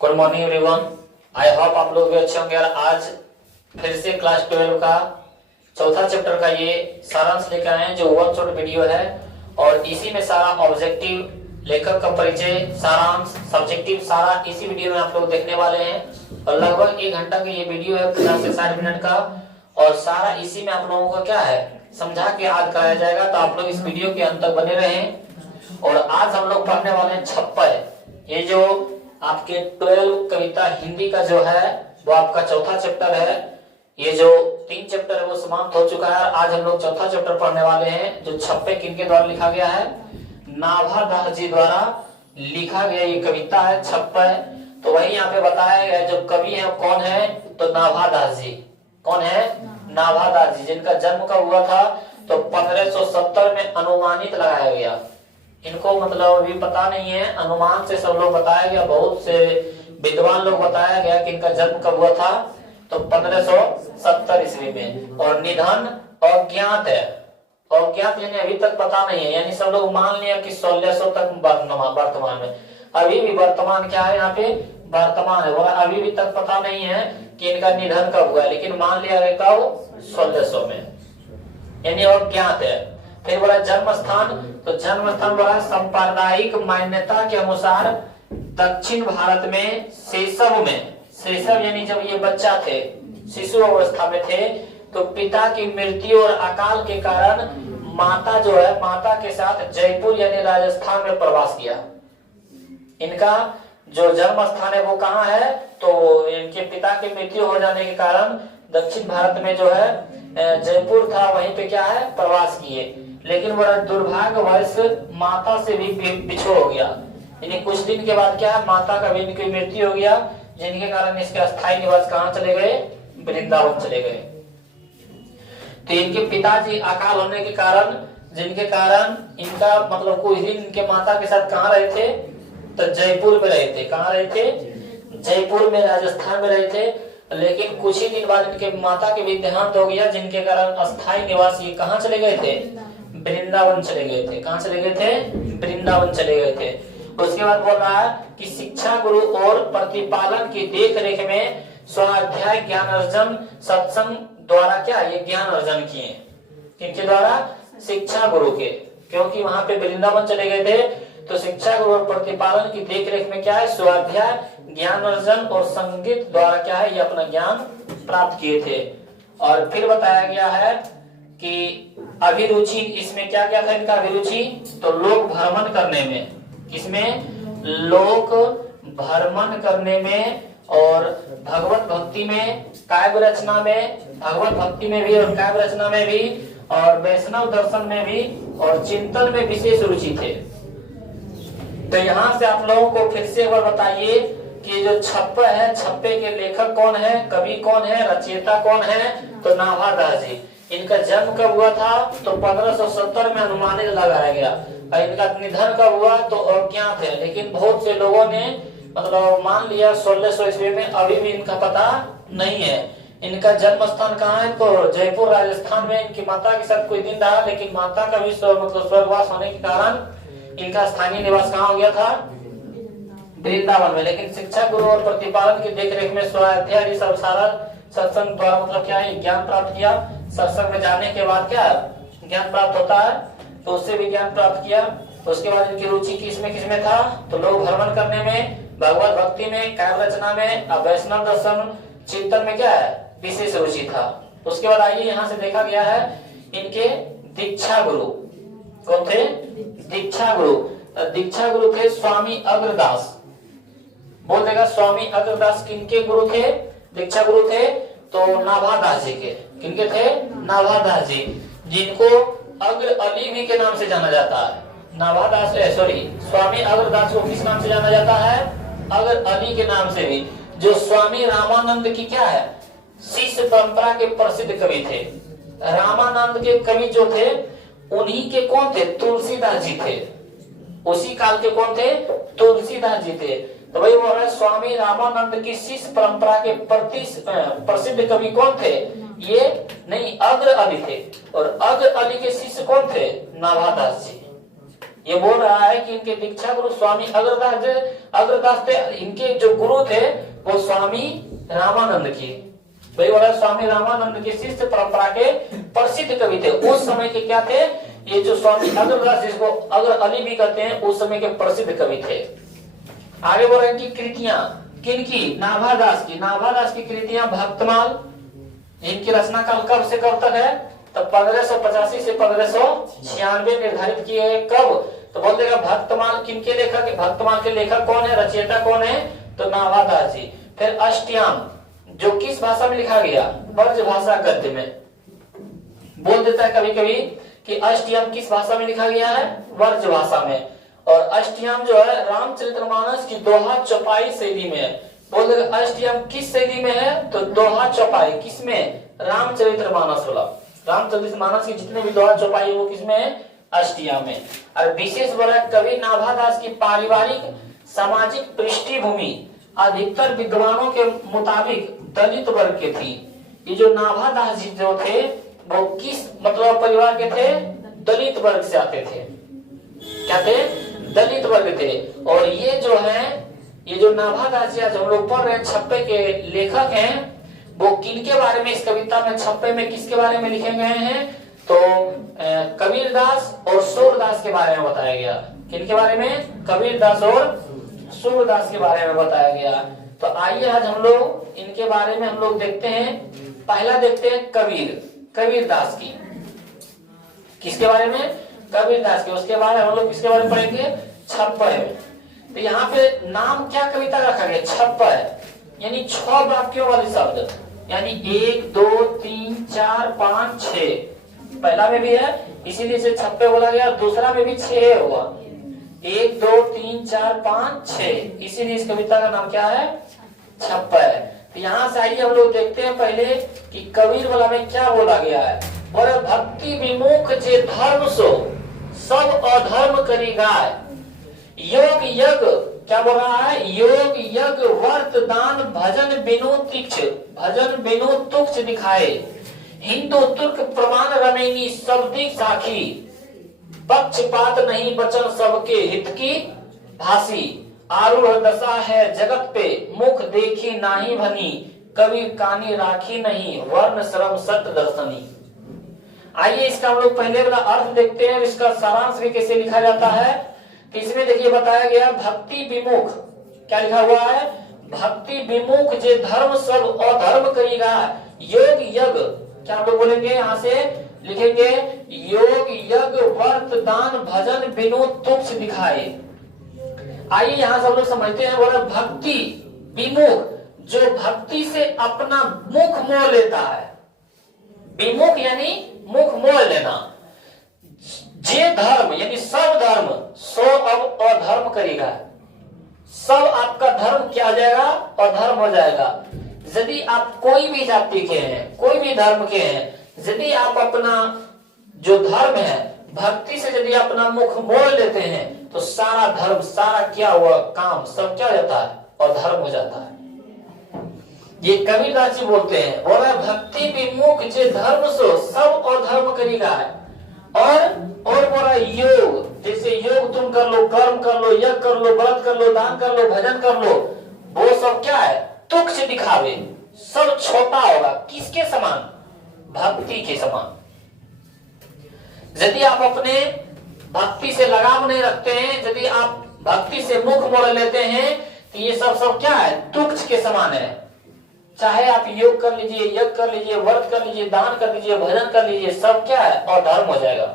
Good morning everyone. I hope आप लोग भी अच्छे होंगे। और आज फिर से क्लास 12 का चौथा चैप्टर का ये सारांश लेकर आए हैं, जो वन शॉट वीडियो है। और इसी में सारा ऑब्जेक्टिव, लेखक का परिचय, सारांश, सब्जेक्टिव सारा इसी वीडियो में आप लोग देखने वाले हैं। और लगभग 1 घंटा का ये वीडियो है, 50 से 60 मिनट का। और सारा इसी में आप लोगों को क्या है समझा के याद कराया जाएगा। तो आप लोग इस वीडियो के अंत तक बने रहें। और आज हम लोग पढ़ने वाले हैं छप्पर। ये जो आपके 12 कविता हिंदी का जो है वो आपका चौथा चैप्टर है। ये जो 3 चैप्टर है वो समाप्त हो चुका है। आज हम लोग चौथा चैप्टर पढ़ने वाले हैं, जो छप्पे किनके द्वारा लिखा गया है? नाभा दास जी द्वारा लिखा गया ये कविता है छप्पे। तो वही यहाँ पे बताया गया, जो कवि है कौन है? तो नाभा दास जी। कौन है? नाभा दास जी, जिनका जन्म कब हुआ था? तो 1570 में अनुमानित लगाया गया। इनको मतलब अभी पता नहीं है, अनुमान से सब लोग बताया गया, बहुत से विद्वान लोग बताया गया कि इनका जन्म कब हुआ था। तो 1570 ईस्वी में। और निधन अज्ञात है। अज्ञात यानी अभी तक पता नहीं है, यानी सब लोग मान लिया कि 1600 तक वर्तमान में। अभी भी वर्तमान क्या है यहाँ पे? वर्तमान है। बोला अभी भी तक पता नहीं है कि इनका निधन कब हुआ, लेकिन मान लिया गया कब? 1600 में, यानी अज्ञात है। फिर बोला जन्म स्थान। तो जन्म स्थान बोला सांप्रदायिक मान्यता के अनुसार दक्षिण भारत में शैशव में। शैशव यानी जब ये बच्चा थे, शिशु अवस्था में थे, तो पिता की मृत्यु और अकाल के कारण माता जो है, माता के साथ जयपुर यानी राजस्थान में प्रवास किया। इनका जो जन्म स्थान है वो कहाँ है? तो इनके पिता की मृत्यु हो जाने के कारण दक्षिण भारत में जो है जयपुर था, वहीं पे क्या है प्रवास किए। लेकिन बड़ा दुर्भाग्यवश माता से भी बिछो हो गया। यानी कुछ दिन के बाद क्या है, माता का भी इनकी मृत्यु हो गया, जिनके कारण इसके अस्थायी निवास कहाँ चले गए? वृंदावन चले गए। तो इनके पिताजी अकाल होने के कारण, जिनके कारण इनका मतलब कुछ दिन इनके माता के साथ कहाँ रहे थे? तो जयपुर में रहे थे। कहाँ रहे थे? जयपुर में, राजस्थान में रहे थे। लेकिन कुछ ही दिन बाद इनके माता के भी देहांत हो गया, जिनके कारण अस्थायी निवास ये कहाँ चले गए थे? वृंदावन चले गए थे। कहाँ चले गए थे? वृंदावन चले गए थे। उसके बाद बोल रहा है कि शिक्षा गुरु और प्रतिपालन की देख रेख में स्वाध्याय ज्ञान अर्जन सत्संग द्वारा क्या ये ज्ञान अर्जन किए। किनके द्वारा? शिक्षा गुरु के, क्योंकि वहां पे वृंदावन चले गए थे। तो शिक्षा गुरु और प्रतिपालन की देख रेख में क्या है? स्वाध्याय ज्ञान अर्जन और संगीत द्वारा क्या है ये अपना ज्ञान प्राप्त किए थे। और फिर बताया गया है कि अभिरुचि, इसमें क्या क्या था इनका अभिरुचि? तो लोक भ्रमण करने में। किसमें? लोक भ्रमण करने में, और भगवत भक्ति में, काव्य रचना में, भगवत भक्ति में भी और काव्य रचना में भी, और वैष्णव दर्शन में भी, और चिंतन में विशेष रुचि थे। तो यहाँ से आप लोगों को फिर से एक बार बताइए कि जो छप्पे है, छप्पे के लेखक कौन है, कवि कौन है, रचयिता कौन है? तो नाभा दास जी। इनका जन्म कब हुआ था? तो 1570 में अनुमानित लगाया गया। और इनका निधन कब हुआ? तो अज्ञात है। लेकिन बहुत से लोगों ने मतलब मान लिया 1600 ईस्वी में, अभी भी इनका पता नहीं है। इनका जन्म स्थान कहाँ है? तो जयपुर राजस्थान में। इनकी माता के साथ कोई दिन रहा, लेकिन माता का भी मतलब स्वर्गवास होने के कारण इनका स्थानीय निवास कहाँ हो गया था? वृंदावन में। लेकिन शिक्षा गुरु और प्रतिपालन की देखरेख में स्वाध्याय सब सारा सत्संग द्वारा मतलब क्या है ज्ञान प्राप्त किया। सत्संग में जाने के बाद क्या ज्ञान प्राप्त होता है, तो उससे भी ज्ञान प्राप्त किया। उसके बाद इनकी रुचि किसमें था? तो लोक भ्रमण करने में, भगवत भक्ति में, काव्य रचना में, वैष्णव दर्शन चिंतन में क्या है विशेष रुचि था। उसके बाद आइए यहाँ से देखा गया है इनके दीक्षा गुरु कौन थे? दीक्षा गुरु। दीक्षा गुरु थे स्वामी अग्रदास। बोल देगा स्वामी अग्रदास किनके गुरु थे? दीक्षा गुरु थे तो नाभा दास जी के। किनके थे? नाभा दास जी, जिनको अग्र अली भी के नाम से जाना जाता है। नाभा दास स्वामी अग्रदास को किस नाम से जाना जाता है? अग्र अली के नाम से भी। जो स्वामी रामानंद की क्या है शिष्य परंपरा के प्रसिद्ध कवि थे। रामानंद के कवि जो थे उन्हीं के कौन थे? तुलसीदास जी थे। उसी काल के कौन थे? तुलसीदास जी थे। तो वही बोल रहे स्वामी रामानंद की शिष्य परंपरा के प्रसिद्ध कवि कौन थे? ये नहीं, अग्र अली थे। और अग्र अली के शिष्य कौन थे? नाभा दास जी। ये बोल रहा है कि इनके दीक्षा गुरु स्वामी अग्रदास थे। इनके जो गुरु थे वो स्वामी रामानंद की, वही बोला स्वामी रामानंद के शिष्य परंपरा के प्रसिद्ध कवि थे। उस समय के क्या थे, ये जो स्वामी अग्रदास, जिसको अग्र अली भी कहते हैं, उस समय के प्रसिद्ध कवि थे। आगे बोल रहे हैं कि कृतियां किनकी, नाभादास की। नाभादास की कृतियां भक्तमाल, इनकी रचना काल कब से कब तक है, तो 1585 से 1596 निर्धारित किए गए। कब, तो बोल देगा भक्तमाल किनके लेखक है, भक्तमाल के लेखक कौन है, रचयिता कौन है, तो नाभादास जी। फिर अष्टयाम जो किस भाषा में लिखा गया, ब्रज भाषा गद्य में। बोल देता है कभी कभी कि अष्टयाम किस भाषा में लिखा गया है, ब्रज भाषा में। और अष्टयाम जो है रामचरितमानस की दोहा चौपाई शैली में है। बोल देगा अष्टयाम किस शैली में है, तो दोहा चौपाई, किसमें, रामचरितमानस वाला। रामचरितमानस की जितने भी दोहा चौपाई वो किसमें है, अष्टयाम में। और विशेष वर्ग कवि नाभादास की पारिवारिक सामाजिक पृष्ठभूमि अधिकतर विद्वानों के मुताबिक दलित वर्ग के थी। ये जो नाभादास जी जो थे वो किस मतलब परिवार के थे, दलित वर्ग से आते थे। क्या थे, दलित वर्ग थे। और ये जो है, ये जो नाभादास जी आज हम लोग पढ़ रहे हैं, छप्पे के लेखक हैं, वो किनके बारे में इस कविता में, छप्पे में किसके बारे में लिखे गए हैं, तो कबीरदास और सूरदास के बारे में बताया गया। किनके बारे में, कबीरदास और सूरदास के बारे में बताया गया। तो आइए आज हम लोग इनके बारे में हम लोग देखते हैं। पहला देखते हैं कबीरदास की, किसके बारे में, कबीरदास के। उसके बाद हम लोग किसके बारे में पढ़ेंगे, छप्पर में। तो यहाँ पे नाम क्या कविता का रखा गया, छप्पर, यानी 6 वाक्यों वाले शब्द, यानी 1 2 3 4 5 6। पहला में भी है इसीलिए इसे छप्पे बोला गया, दूसरा में भी 6 होगा, 1 2 3 4 5 6, इसीलिए इस कविता का नाम क्या है, छप्पर है। तो यहाँ से आइए हम लोग देखते हैं पहले कि कबीर वाला में क्या बोला गया है। और भक्ति विमुख जे धर्म सो सब अधर्म करी गाय, योग यज्ञ क्या बोल रहा है, योग यज्ञ वर्त दान भजन बिनु तीक्ष, भजन बिनु तुक्ष दिखाए, हिंदू तुर्क प्रमाण रमेनी सब दिख साखी, पक्षपात नहीं बचन सबके हित की भासी, आरूढ़ दशा है जगत पे मुख देखी नाही भनी, कबीर कानी राखी नहीं वर्ण श्रम सत दर्शनी। आइए इसका हम लोग पहले वाला अर्थ देखते हैं, इसका सारांश भी कैसे लिखा जाता है। तो इसमें देखिए बताया गया भक्ति विमुख, क्या लिखा हुआ है, भक्ति विमुख जे धर्म सब अधर्म करेगा, योग यज्ञ, क्या हम लोग बोलेंगे यहाँ से लिखेंगे, योग यज्ञ वर्त दान भजन बिनु तुक्ष दिखाए। आइए यहाँ से हम लोग समझते हैं, बोला भक्ति विमुख, जो भक्ति से अपना मुख मोड़ लेता है, विमुख यानी मुख मोड़ लेना, जे धर्म यानी सब धर्म, सो अब अधर्म करेगा, सब आपका धर्म क्या हो जाएगा, अधर्म हो जाएगा। यदि आप कोई भी जाति के हैं, कोई भी धर्म के हैं, यदि आप अपना जो धर्म है भक्ति से यदि अपना मुख मोड़ लेते हैं तो सारा धर्म, सारा क्या हुआ काम सब क्या हो जाता है, अधर्म हो जाता है। ये कबीरदास जी बोलते हैं, बोला भक्ति विमुख जे धर्म सो सब अधर्म करेगा है। और बोला योग, जैसे योग तुम कर लो, कर्म कर लो, यज्ञ कर लो, व्रत कर लो, दान कर लो, भजन कर लो, वो सब क्या है, तुक्ष दिखावे, सब छोटा होगा, किसके समान, भक्ति के समान। यदि आप अपने भक्ति से लगाव नहीं रखते हैं, यदि आप भक्ति से मुख मोड़ लेते हैं तो ये सब क्या है, तुक्ष के समान है। चाहे आप योग कर लीजिए, यज्ञ कर लीजिए, व्रत कर लीजिए, दान कर लीजिए, भजन कर लीजिए, सब क्या है, अधर्म हो जाएगा।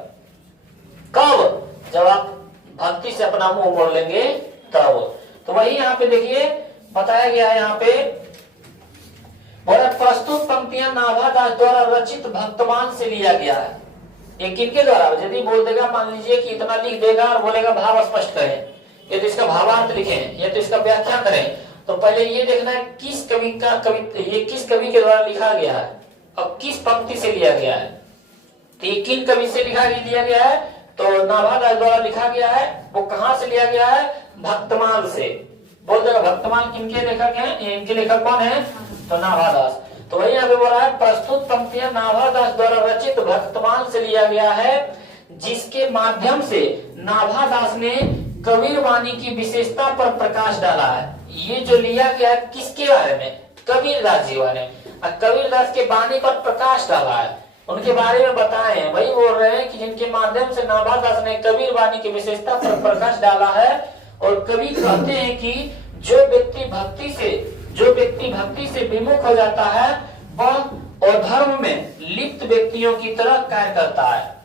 कब, जब आप भक्ति से अपना मुंह मोड़ लेंगे तब। तो वही यहाँ पे देखिए बताया गया है, यहाँ पे प्रस्तुत पंक्तियां नाभादास द्वारा रचित भक्तमान से लिया गया है। ये किनके द्वारा, यदि बोल देगा, मान लीजिए कि इतना लिख देगा और बोलेगा भाव स्पष्ट करें, ये तो इसका भावार्थ लिखें, ये तो इसका व्याख्या करें, तो पहले ये देखना है किस कवि का ये किस कवि के द्वारा लिखा गया है और किस पंक्ति से लिया गया है। तो ये किन कवि से लिया गया है, तो नाभादास द्वारा लिखा गया है। वो कहाँ से लिया गया है, भक्तमाल से। बोल देगा भक्तमाल किनके लेखक हैं, इनके लेखक कौन है, तो नाभादास। तो वही यहाँ पे बोला है प्रस्तुत पंक्तियां नाभादास द्वारा रचित भक्तमाल से लिया गया है। जिसके माध्यम से नाभादास ने कबीर वाणी की विशेषता पर प्रकाश डाला है। ये जो लिया गया है किसके बारे में? कबीरदास जी वाले। कबीरदास के वाणी पर प्रकाश डाला है, उनके बारे में बताए हैं। वही बोल रहे हैं कि जिनके माध्यम से नाभादास ने कबीर वाणी की विशेषता पर प्रकाश डाला है। और कवि कहते हैं कि जो व्यक्ति भक्ति से विमुख हो जाता है वह अधर्म में लिप्त व्यक्तियों की तरह कार्य करता है।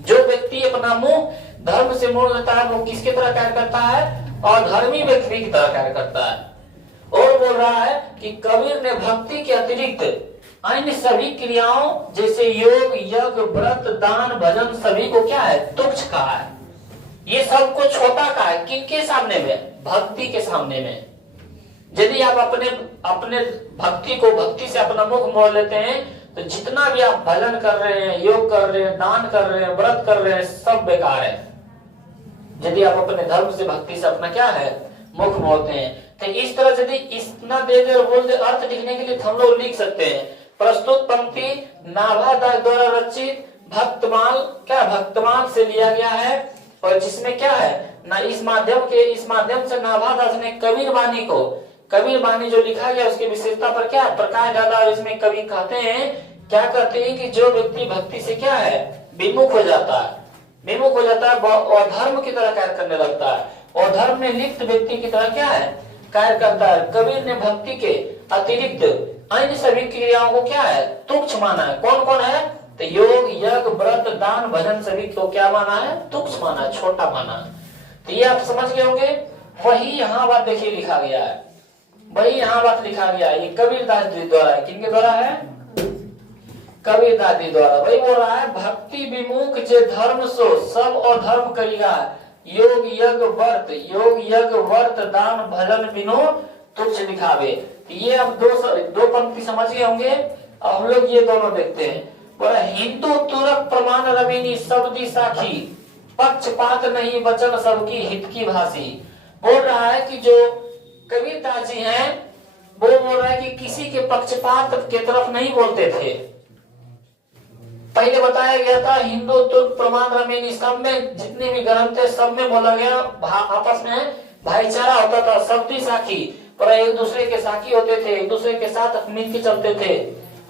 जो व्यक्ति अपना मुंह धर्म से मोड़ लेता है वो किसकी तरह कार्य करता है? अधर्मी व्यक्ति की तरह कार्य करता है। और बोल रहा है कि कबीर ने भक्ति के अतिरिक्त अन्य सभी क्रियाओं जैसे योग, यज्ञ, व्रत, दान, भजन सभी को क्या है? तुच्छ कहा है। ये सबको छोटा कहा है। किनके सामने में? भक्ति के सामने में। यदि आप अपने भक्ति से अपना मुख मोड़ लेते हैं तो जितना भी आप भजन कर रहे हैं, योग कर रहे हैं, दान कर रहे हैं, व्रत कर रहे हैं, सब बेकार है। यदि आप अपने धर्म से भक्ति से अपना क्या है? मुख मोड़ते हैं। तो इस तरह यदि इतना दे दे और बोल दे अर्थ लिखने के लिए हम लोग लिख सकते हैं। प्रस्तुत पंक्ति नाभादास द्वारा रचित भक्तमाल से लिया गया है और जिसमें क्या है ना इस माध्यम से नाभादास ने कबीर वाणी जो लिखा गया उसकी विशेषता पर क्या प्रकाश डाला। और इसमें कवि कहते हैं कि जो व्यक्ति भक्ति से क्या है? विमुख हो जाता है वह अधर्म की तरह कार्य करने लगता है। अधर्म में लिप्त व्यक्ति की तरह क्या है? कार्य करता है। कबीर ने भक्ति के अतिरिक्त अन्य सभी क्रियाओं को क्या है? तुच्छ माना है। कौन कौन है? तो योग, यज्ञ, व्रत, दान, भजन सभी को क्या माना है? तुच्छ माना है, छोटा माना है। तो ये आप समझ गए होंगे। वही यहाँ बात देखिए लिखा गया है, ये कबीरदास जी द्वारा है। किनके द्वारा है? कबीरदास जी द्वारा। वही बोल रहा है भक्ति विमुख जे धर्म सो सब अधर्म करेगा, योग यज्ञ व्रत दान भजन बिनो तुच्छ दिखावे। तो ये अब दो पंक्ति समझ गए होंगे। अब हम लोग ये दोनों देखते हैं। हिंदू तुरक प्रमाण रविनी शब्दी साखी, पक्षपात नहीं वचन सबकी हित की भाषी। बोल रहा है कि जो कबीरदास जी हैं वो बोल रहा है कि किसी के पक्षपात के तरफ नहीं बोलते थे। पहले बताया गया था हिंदू तुर्क प्रमाण रमेनी, सब में जितने भी ग्रंथ थे सब में बोला गया आपस में भाईचारा होता था, शब्दी साखी, पर एक दूसरे के साखी होते थे, एक दूसरे के साथ मिलकर चलते थे।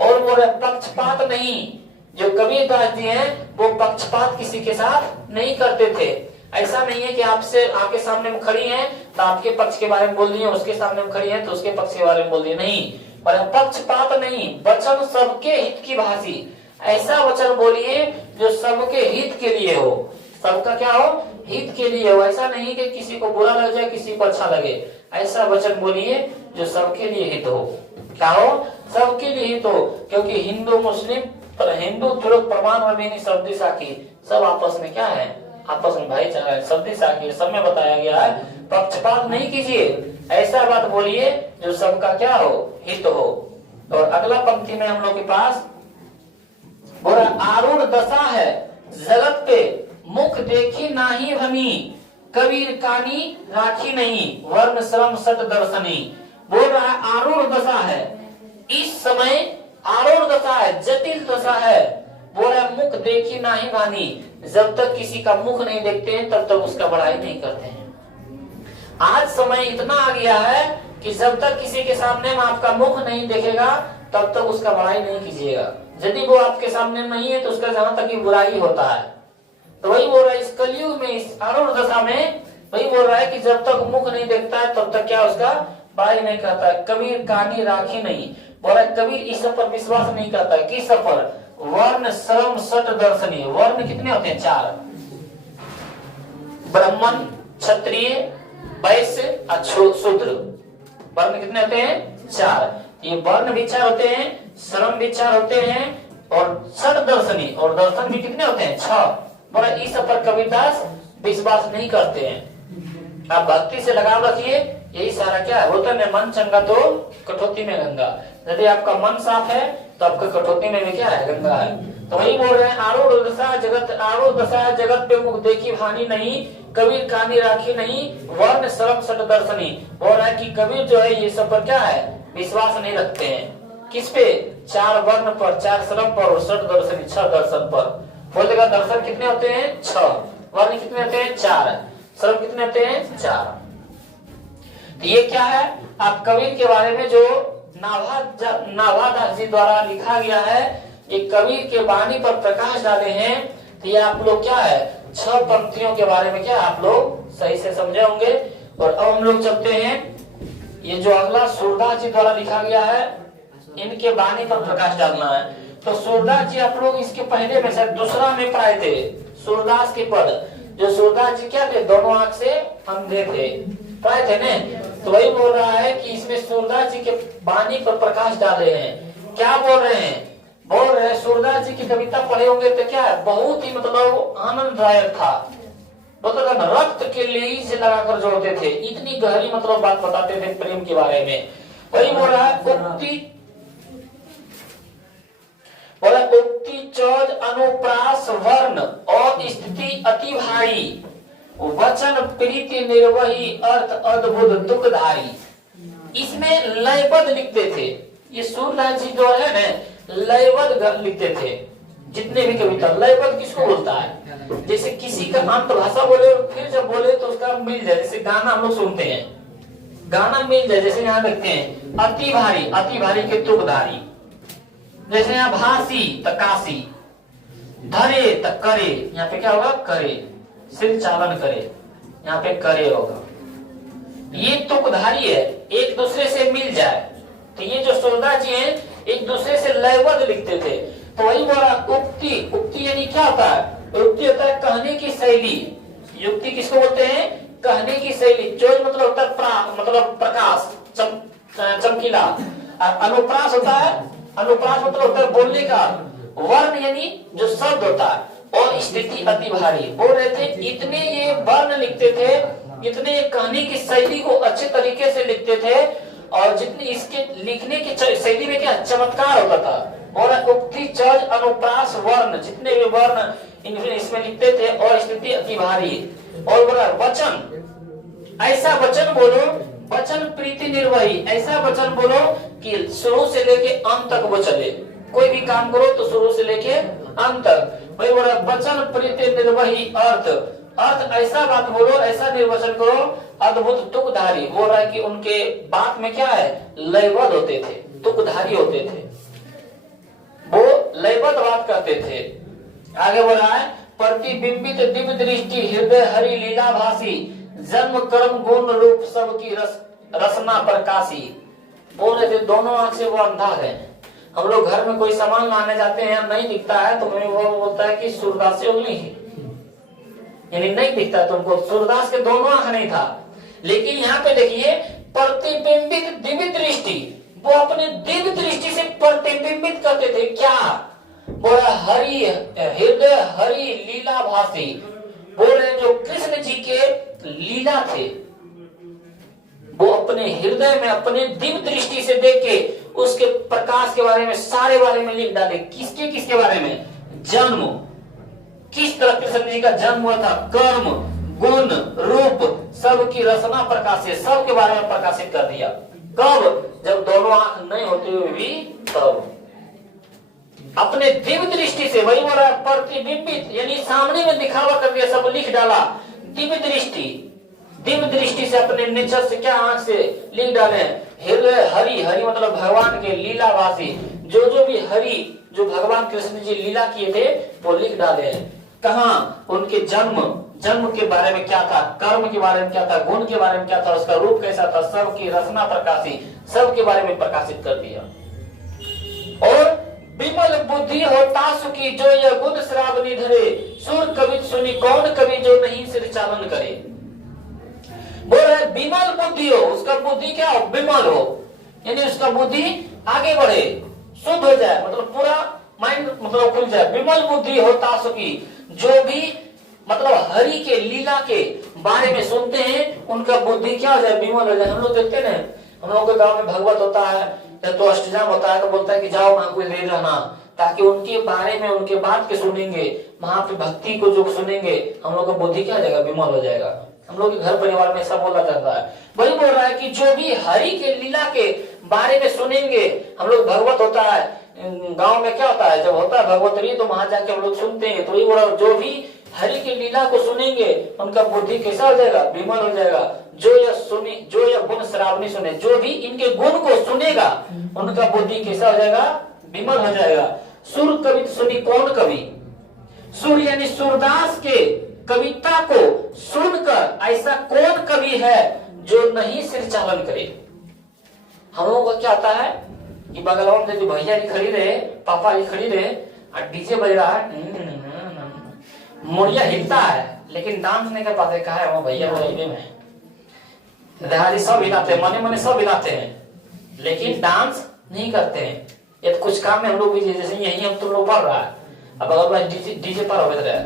और बोल रहे पक्षपात नहीं, जो कबीरदास जी हैं वो पक्षपात किसी के साथ नहीं करते थे। ऐसा नहीं है कि आपसे आपके सामने में खड़ी हैं तो आपके पक्ष के बारे में बोल दिए, उसके सामने में खड़ी हैं तो उसके पक्ष के बारे में बोल दिए, नहीं। पर पक्षपात नहीं, वचन सबके हित की भाषी। ऐसा वचन बोलिए जो सबके हित के लिए हो, सबका क्या हो? हित के लिए हो। ऐसा नहीं कि किसी को बुरा लग जाए, किसी को अच्छा लगे। ऐसा वचन बोलिए जो सबके लिए हित हो। क्या हो? सबके लिए हित हो। क्योंकि हिंदू मुस्लिम हिंदू तुर्क प्रमाण रमेनी शब्दी साखी सब आपस में क्या है? आपस में भाईचारा है, शब्दी साखी सब में बताया गया है। पक्षपात नहीं कीजिए, ऐसा बात बोलिए जो सबका क्या हो? हित हो। और अगला पंक्ति में हम लोग के पास बोला आरूढ़ दशा है जगत पे मुख देखी नाही भनी, कबीर कानी राखी नहीं वर्ण श्रम सत दर्शनी। बोल रहा है आरूढ़ दशा है, इस समय आरूढ़ दशा है, जटिल दशा है। बोल रहा मुख देखी नाही भानी, जब तक किसी का मुख नहीं देखते हैं तब तक उसका बड़ाई नहीं करते हैं। आज समय इतना आ गया है कि जब तक किसी के सामने में आपका मुख नहीं देखेगा तब तक उसका बड़ाई नहीं कीजिएगा। यदि वो आपके सामने नहीं है तो उसका जहां तक बुराई होता है। तो वही बोल रहा है इस कलयुग में, इस आरूढ़ दशा में वही बोल रहा है कि जब तक मुख नहीं देखता है तब तक क्या उसका बड़ाई नहीं करता है। कबीर कानी राखी नहीं, बोल रहा है कबीर इस सब पर विश्वास नहीं करता है। किस सब पर? वर्ण श्रम सट दर्शनी। वर्ण कितने होते हैं? 4, ब्राह्मण, क्षत्रिय, वैश्य और शूद्र। वर्ण कितने होते हैं? 4। ये वर्ण भी 4 होते हैं, श्रम भी 4 होते हैं और सट दर्शनी और दर्शन भी कितने होते हैं? 6। बोला इस सब पर कबीरदास विश्वास नहीं करते हैं। आप भक्ति से लगाव रखिए, यही सारा क्या है? होता है मन चंगा तो कठौती में गंगा। यदि आपका मन साफ है तो आपका कठौती में भी क्या है? गंगा है। तो वही बोल रहे हैं आरूढ़ दशा जगत पे मुख देखी भानी नहीं, कबीर कानी राखी नहीं वर्ण श्रम सट दर्शनी। बोल रहा है कि कबीर जो है ये सब पर क्या है? विश्वास नहीं रखते हैं। किस पे? 4 वर्ण पर, 4 श्रम पर और 6 दर्शन पर। बोल देगा दर्शन कितने होते हैं 6, वर्ण कितने होते हैं 4, सर्व कितने होते हैं 4। ये क्या है, आप कबीर के बारे में जो नाभादास जी द्वारा लिखा गया है, ये कबीर के वाणी पर प्रकाश डाले हैं। तो ये आप लोग क्या है 6 पंक्तियों के बारे में क्या आप लोग सही से समझे होंगे। और अब हम लोग चलते हैं, ये जो अगला सूरदास जी द्वारा लिखा गया है, इनके वाणी पर प्रकाश डालना है। तो सूरदास जी आप लोग इसके पहले में शायद दूसरा में पाए थे सूरदास के पद। जो सूरदास जी क्या थे, दोनों आंख से अंधे थे, पाए थे ने। तो वही बोल रहा है कि इसमें सूरदास जी के वाणी पर प्रकाश डाले हैं। क्या बोल रहे हैं, बोल रहे हैं सूरदास जी की कविता पढ़े होंगे तो क्या है, बहुत ही मतलब आनंददायक था। मतलब रक्त के लिए से लगाकर जोड़ते थे, इतनी गहरी मतलब बात बताते थे प्रेम के बारे में। वही बोल रहा है उक्ति चौज अनुप्रास वर्ण और स्थिति अति भारी, वचन प्रीति निर्वही अर्थ अद्भुत दुखधारी। इसमें लयबद्ध लिखते थे, ये सूरदास जी द्वारा है ना लयबद्ध लिखते थे। जितने भी कविता लयबद्ध किसको बोलता है, जैसे किसी का अंत भाषा बोले और फिर जब बोले तो उसका मिल जाए। जैसे गाना हम लोग सुनते हैं, गाना मिल जाए, जैसे यहाँ देखते हैं अति भारी के दुखधारी। जैसे यहाँ भासी तकासी, धरे तक करे, यहाँ पे क्या होगा करे, सिर चालन करे, यहाँ पे करे होगा। ये तुकधारी है, एक दूसरे से मिल जाए। तो ये जो सूरदास जी हैं एक दूसरे से लयबद्ध लिखते थे। तो वही बोला उक्ति यानी क्या होता है, उक्ति होता है कहने की शैली। युक्ति किसको बोलते हैं, कहने की शैली। चोज मतलब होता है मतलब प्रकाश, चमकीला। अनुप्रास होता है, अनुप्रास मतलब होता है बोलने का। वर्ण यानी जो शब्द होता है। और स्थिति अति भारी, बोल रहे थे इतने ये वर्ण लिखते थे, इतने ये कहने की शैली को अच्छे तरीके से लिखते थे। और जितनी इसके लिखने की शैली में क्या चमत्कार होता था। और उक्ति चज अनुप्रास वर्ण, जितने भी वर्ण इसमें लिखते थे। और स्थिति अति भारी। और बोला वचन, ऐसा वचन बोलो, वचन प्रीति निर्वही, ऐसा वचन बोलो कि शुरू से लेके अंत तक वो चले। कोई भी काम करो तो शुरू से लेके अंत तक। वही बोला वचन प्रीति निर्वही अर्थ ऐसा बात बोलो, ऐसा निर्वचन करो अद्भुत तुकधारी। बोल रहा है कि उनके बात में क्या है, लयबद्ध होते थे, तुकधारी होते थे, वो लयबद्ध बात करते थे। आगे बोल रहा है प्रतिबिंबित दिव्य दृष्टि हृदय हरि लीला भासी, जन्म कर्म गुण रूप सबकी रसना प्रकाशी। बोल रहे थे दोनों आंख से वो अंधा है। हम लोग घर में कोई सामान लाने जाते हैं, नहीं दिखता है तो वो बोलता है कि सूरदास से उगली है, यानी नहीं दिखता तुमको। सूरदास के दोनों आंख नहीं था। लेकिन यहाँ पे देखिए प्रतिबिंबित दिव्य दृष्टि, वो अपने दिव्य दृष्टि से प्रतिबिंबित करते थे। क्या बोला, हरि हृदय हरि लीला भासी। बोल रहे जो कृष्ण जी के लीला थे, वो अपने हृदय में अपने दिव्य दृष्टि से देख के उसके प्रकाश के बारे में, सारे बारे में लिख डाले। किसके बारे में, जन्म, किस तरह कृष्ण जी का जन्म हुआ था, कर्म गुण रूप सबकी रचना प्रकाशित, सब के बारे में प्रकाशित कर दिया। कब, जब दोनों आंख नहीं होते हुए भी तब अपने दिव्य दृष्टि से। वही बोल रहा है प्रतिबिंबित, यानी सामने में दिखावा कर दिया, सब लिख डाला। दिव्य दृष्टि, दिव्य दृष्टि से अपने नेचर से क्या आंख से लिख डाले। हृदय हरि, हरि मतलब भगवान के लीलावासी, जो भी हरि जो भगवान कृष्ण जी लीला किए थे वो लिख डाले हैं। कहाँ, उनके जन्म के बारे में क्या था, कर्म के बारे में क्या था, गुण के बारे में क्या था, उसका रूप कैसा था, सबकी रचना प्रकाशी, सब के बारे में प्रकाशित कर दिया। और विमल बुद्धि होता सुखी, जो यह गुण श्रावणी धरे, सुर कवि सुनी कौन कवि, जो नहीं सिर चालन करे। बोल रहे विमल बुद्धि हो, उसका बुद्धि क्या हो, विमल हो, यानी उसका बुद्धि आगे बढ़े, शुद्ध हो जाए, मतलब पूरा माइंड मतलब खुल जाए। विमल बुद्धि होता सुखी, जो भी मतलब हरि के लीला के बारे में सुनते हैं उनका बुद्धि क्या हो जाए, विमल हो जाए। हम लोग देखते हैं, हम लोग के गांव में भगवत होता है या तो अष्टजाम होता है, तो बोलता है कि जाओ वहां कोई ले रहना, ताकि उनके बारे में, उनके बात के सुनेंगे, वहां पे भक्ति को जो सुनेंगे, हम लोग का बुद्धि क्या हो जाएगा, विमल हो जाएगा। हम लोग के घर परिवार में ऐसा बोला जाता है। वही बोल रहा है कि जो भी हरि के लीला के बारे में सुनेंगे, हम लोग भगवत होता है गांव में क्या होता है, जब होता है भगवतरी तो वहां जाके हम लोग सुनते हैं। तो वही बोला, जो भी हरि की लीला को सुनेंगे उनका बुद्धि कैसा हो जाएगा, विमल हो जाएगा। जो यह गुण श्रावणी सुने, जो भी इनके गुण को सुनेगा उनका बुद्धि कैसा हो जाएगा, विमल हो जाएगा। सुर कवि सुनी, कौन कवि, सुर यानी सूरदास के कविता को सुनकर ऐसा कौन कवि है जो नहीं सिर चालन करे। हम लोगों को क्या आता है कि बगलवा में जो भैया जी खड़ी रहे, पापा जी खड़ी रहे और डीजे बज रहा है, मुड़िया हिलता है लेकिन डांस नहीं कर पाते। कहा है वो भैया में दहाड़ी सब हिलाते हैं, मने मने सब हिलाते हैं लेकिन डांस नहीं करते हैं। ये तो कुछ काम में हम लोग भी, जैसे यही हम तुम लोग पढ़ रहा है, अब अगर डीजे पर हो रहे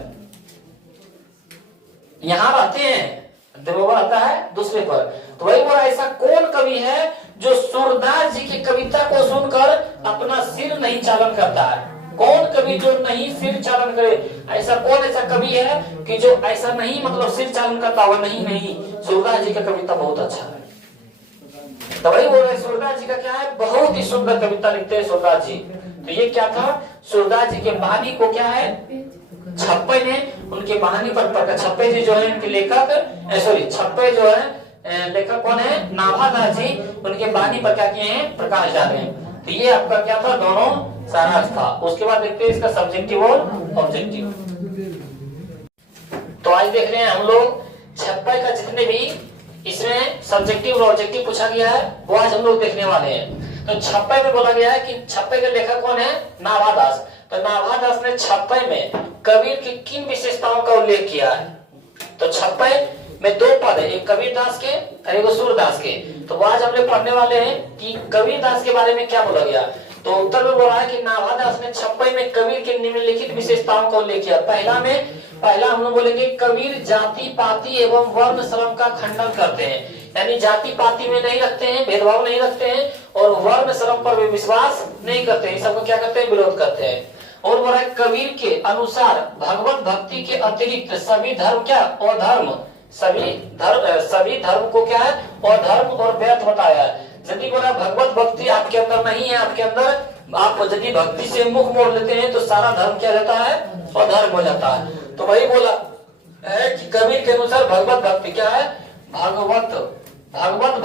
यहाँ रहते हैं, देवोवर आता है दूसरे पर। तो वही बोला, ऐसा कौन कवि है जो सूरदास जी की कविता को सुनकर अपना सिर नहीं चालन करता है। कौन कवि जो नहीं सिर चालन करे, ऐसा कौन ऐसा कवि है कि जो ऐसा नहीं मतलब सिर चालन करता हुआ नहीं सूरदास जी का कविता बहुत अच्छा है। तो वही बोल रहे सूरदास जी का क्या है, बहुत ही सुंदर कविता लिखते हैं सूरदास जी। तो ये क्या था, सूरदास जी के वाणी को क्या है, छप्पे ने उनके वाणी पर छप्पे जी जो है इनके लेखक, सॉरी छप्पे जो है लेखक कौन है, नाभादास जी, उनके वाणी पर क्या किए हैं, प्रकाश डाले हैं। तो ये आपका क्या था, दोनों सारांश था। उसके बाद देखते हैं इसका सब्जेक्टिव और ऑब्जेक्टिव। तो आज देख रहे हैं हम लोग छप्पे का जितने भी इसमें सब्जेक्टिव और ऑब्जेक्टिव पूछा गया है वो आज हम लोग देखने वाले हैं। तो छप्पे में बोला गया है कि छप्पे के लेखक कौन है, नाभादास। तो नाभादास ने छप्पे में कबीर की किन विशेषताओं का उल्लेख किया है। तो छप्पे में दो पद है, एक कबीर दास के और एक सूरदास के। तो आज हम लोग पढ़ने वाले हैं कि कबीर दास के बारे में क्या बोला गया। तो उत्तर में बोला है कि नाभादास ने छप्पे में कबीर के निम्नलिखित विशेषताओं का उल्लेख किया। पहला हम लोग बोलेंगे, कबीर जाति पाति एवं वर्ण श्रम का खंडन करते हैं, यानी जाति पाति में नहीं रखते हैं, भेदभाव नहीं रखते हैं और वर्ण श्रम पर भी विश्वास नहीं करते हैं, सबको क्या करते हैं, विरोध करते हैं। और बोला है कबीर के अनुसार भगवत भक्ति के अतिरिक्त सभी धर्म क्या, अधर्म, सभी धर्म को क्या है, अधर्म और व्यर्थ बताया है। यदि बोला भगवत भक्ति आपके अंदर नहीं है, आपके अंदर आप यदि भक्ति से मुख मोड़ लेते हैं तो सारा धर्म क्या रहता है, अधर्म हो जाता है। तो वही बोला है कि कबीर के अनुसार भगवत भक्ति क्या है, भगवत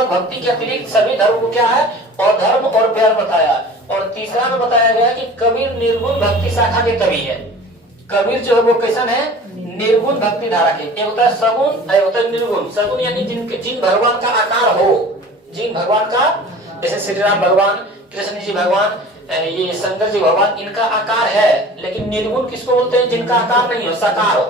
भक्ति के अतिरिक्त सभी धर्म को क्या है, अधर्म और व्यर्थ बताया। और तीसरा में बताया गया कि कबीर निर्गुण भक्ति शाखा के कवि है। कबीर जो है वो कैसन है, निर्गुण भक्ति धारा के। एक होता है सगुण, एक होता है निर्गुण। सगुण यानी जिन भगवान का आकार हो, जिन भगवान का, जैसे श्री राम भगवान, कृष्ण जी भगवान, ये शंकर जी भगवान, इनका आकार है। लेकिन निर्गुण किसको बोलते हैं, जिनका आकार नहीं हो, साकार हो।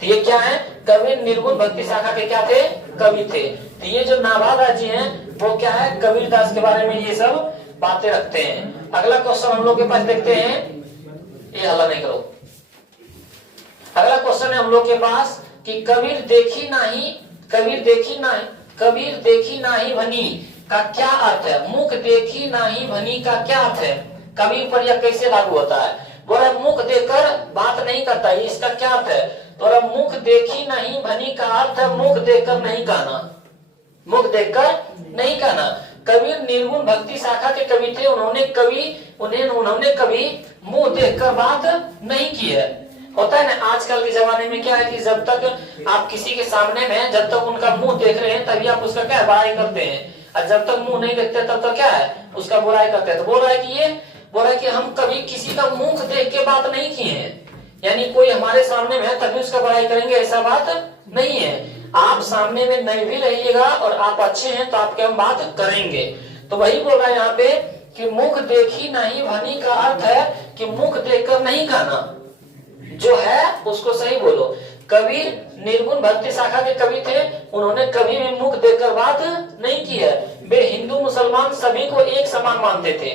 तो ये क्या है, कबीर निर्गुण भक्ति शाखा के क्या थे, कवि थे। तो ये जो नाभादास जी हैं वो क्या है, कबीर दास के बारे में ये सब बातें रखते हैं। अगला क्वेश्चन हम लोग के पास देखते हैं, ये हल्ला नहीं करो। अगला क्वेश्चन है हम लोग के पास कि कबीर देखी नाही भनी का क्या अर्थ है। मुख देखी नाही भनी का क्या अर्थ है, कबीर पर यह कैसे लागू होता है। बोला मुख देखकर बात नहीं करता, इसका क्या अर्थ है। तो मुख देखी नहीं भनी का अर्थ है मुख देखकर नहीं कहना, मुख देखकर नहीं कहना। कबीर निर्गुण भक्ति शाखा के कवि थे, उन्होंने कभी मुंह देखकर बात नहीं की है। होता है ना आजकल के जमाने में क्या है कि जब तक आप किसी के सामने में, जब तक उनका मुंह देख रहे हैं तभी आप उसका क्या बुराई करते हैं, और जब तक मुंह नहीं देखते तब तक क्या है, उसका बुराई करते हैं। तो बोल रहा है कि हम कभी किसी का मुंह देख के बात नहीं किए हैं, यानी कोई हमारे सामने में तभी उसका बुराई करेंगे, ऐसा बात नहीं है। आप सामने में नहीं भी रहिएगा और आप अच्छे हैं तो आपके हम बात करेंगे। तो वही बोल रहा है यहाँ पे कि मुख देखी नहीं भनी का अर्थ है कि मुख देखकर नहीं कहना, जो है उसको सही बोलो। कबीर निर्गुण भक्ति शाखा के कवि थे, उन्होंने कभी भी मुख देखकर बात नहीं की है। वे हिंदू मुसलमान सभी को एक समान मानते थे,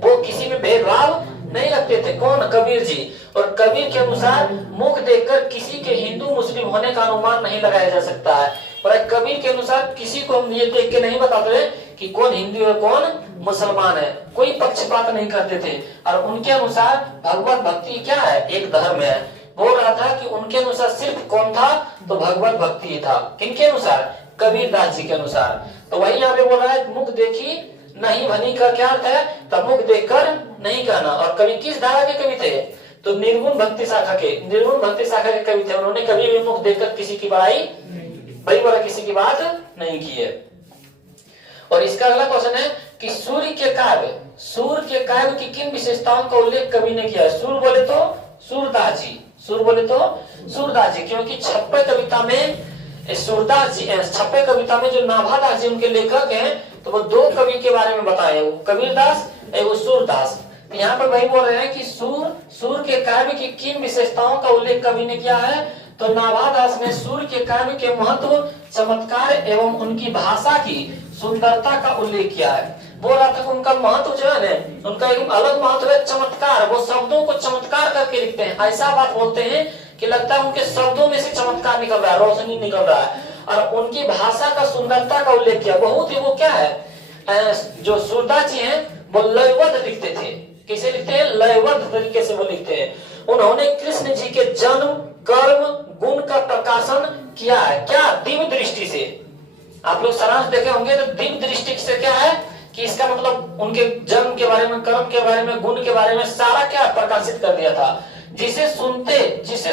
वो किसी में भेदभाव नहीं रखते थे। कौन, कबीर जी। और कबीर के अनुसार मुख देखकर किसी के हिंदू मुस्लिम होने का अनुमान नहीं लगाया जा सकता है। और कबीर के अनुसार किसी को हम ये देख के नहीं बताते कि कौन हिंदू है कौन मुसलमान है, कोई पक्षपात नहीं करते थे। और उनके अनुसार भगवत भक्ति क्या है, एक धर्म है। बोल रहा था कि उनके अनुसार सिर्फ कौन था, तो भगवत भक्ति था। किनके अनुसार, कबीर दास जी के अनुसार। तो वही यहाँ पे बोल रहा है मुख देखी नहीं भनी का क्या अर्थ है? तब मुख देखकर नहीं कहना। और कवि किस धारा के कवि थे? तो निर्गुण भक्ति शाखा के, निर्गुण भक्ति शाखा के कवि थे। उन्होंने कभी भी मुख देखकर किसी की बड़ी बड़ा किसी की बात नहीं की है। और इसका अगला क्वेश्चन है कि सूर्य के काव्य की किन विशेषताओं का उल्लेख कवि ने किया है? सूर्य बोले तो सूरदास जी, सूर्य बोले तो सूरदास जी, क्योंकि छप्पे कविता में सूरदास जी, छप्पे कविता में जो नाभादास जी उनके लेखक हैं, तो वो दो कवि के बारे में बताए, वो कबीरदास एवं सूरदास। यहाँ पर वही बोल रहे हैं कि सूर्य के काव्य की किन विशेषताओं का उल्लेख कवि ने किया है? तो नाभादास ने सूर्य के काव्य के महत्व, चमत्कार एवं उनकी भाषा की सुंदरता का उल्लेख किया है। बोल रहा था कि उनका महत्व जो है ना, उनका एक अलग महत्व है चमत्कार। वो शब्दों को चमत्कार करके लिखते हैं, ऐसा बात बोलते हैं कि लगता है उनके शब्दों में से चमत्कार निकल रहा है, रोशनी निकल रहा है। और उनकी भाषा का सुंदरता का उल्लेख किया। बहुत ही वो क्या है, जो सूरदास जी हैं वो लयबद्ध लिखते थे। कैसे लिखते हैं? लयबद्ध तरीके से वो लिखते हैं। उन्होंने कृष्ण जी के जन्म, कर्म, गुण का प्रकाशन किया है। क्या? दिव्य दृष्टि से। आप लोग सारांश देखे होंगे तो दिव्य दृष्टि से क्या है कि इसका मतलब उनके जन्म के बारे में, कर्म के बारे में, गुण के बारे में सारा क्या प्रकाशित कर दिया था। जिसे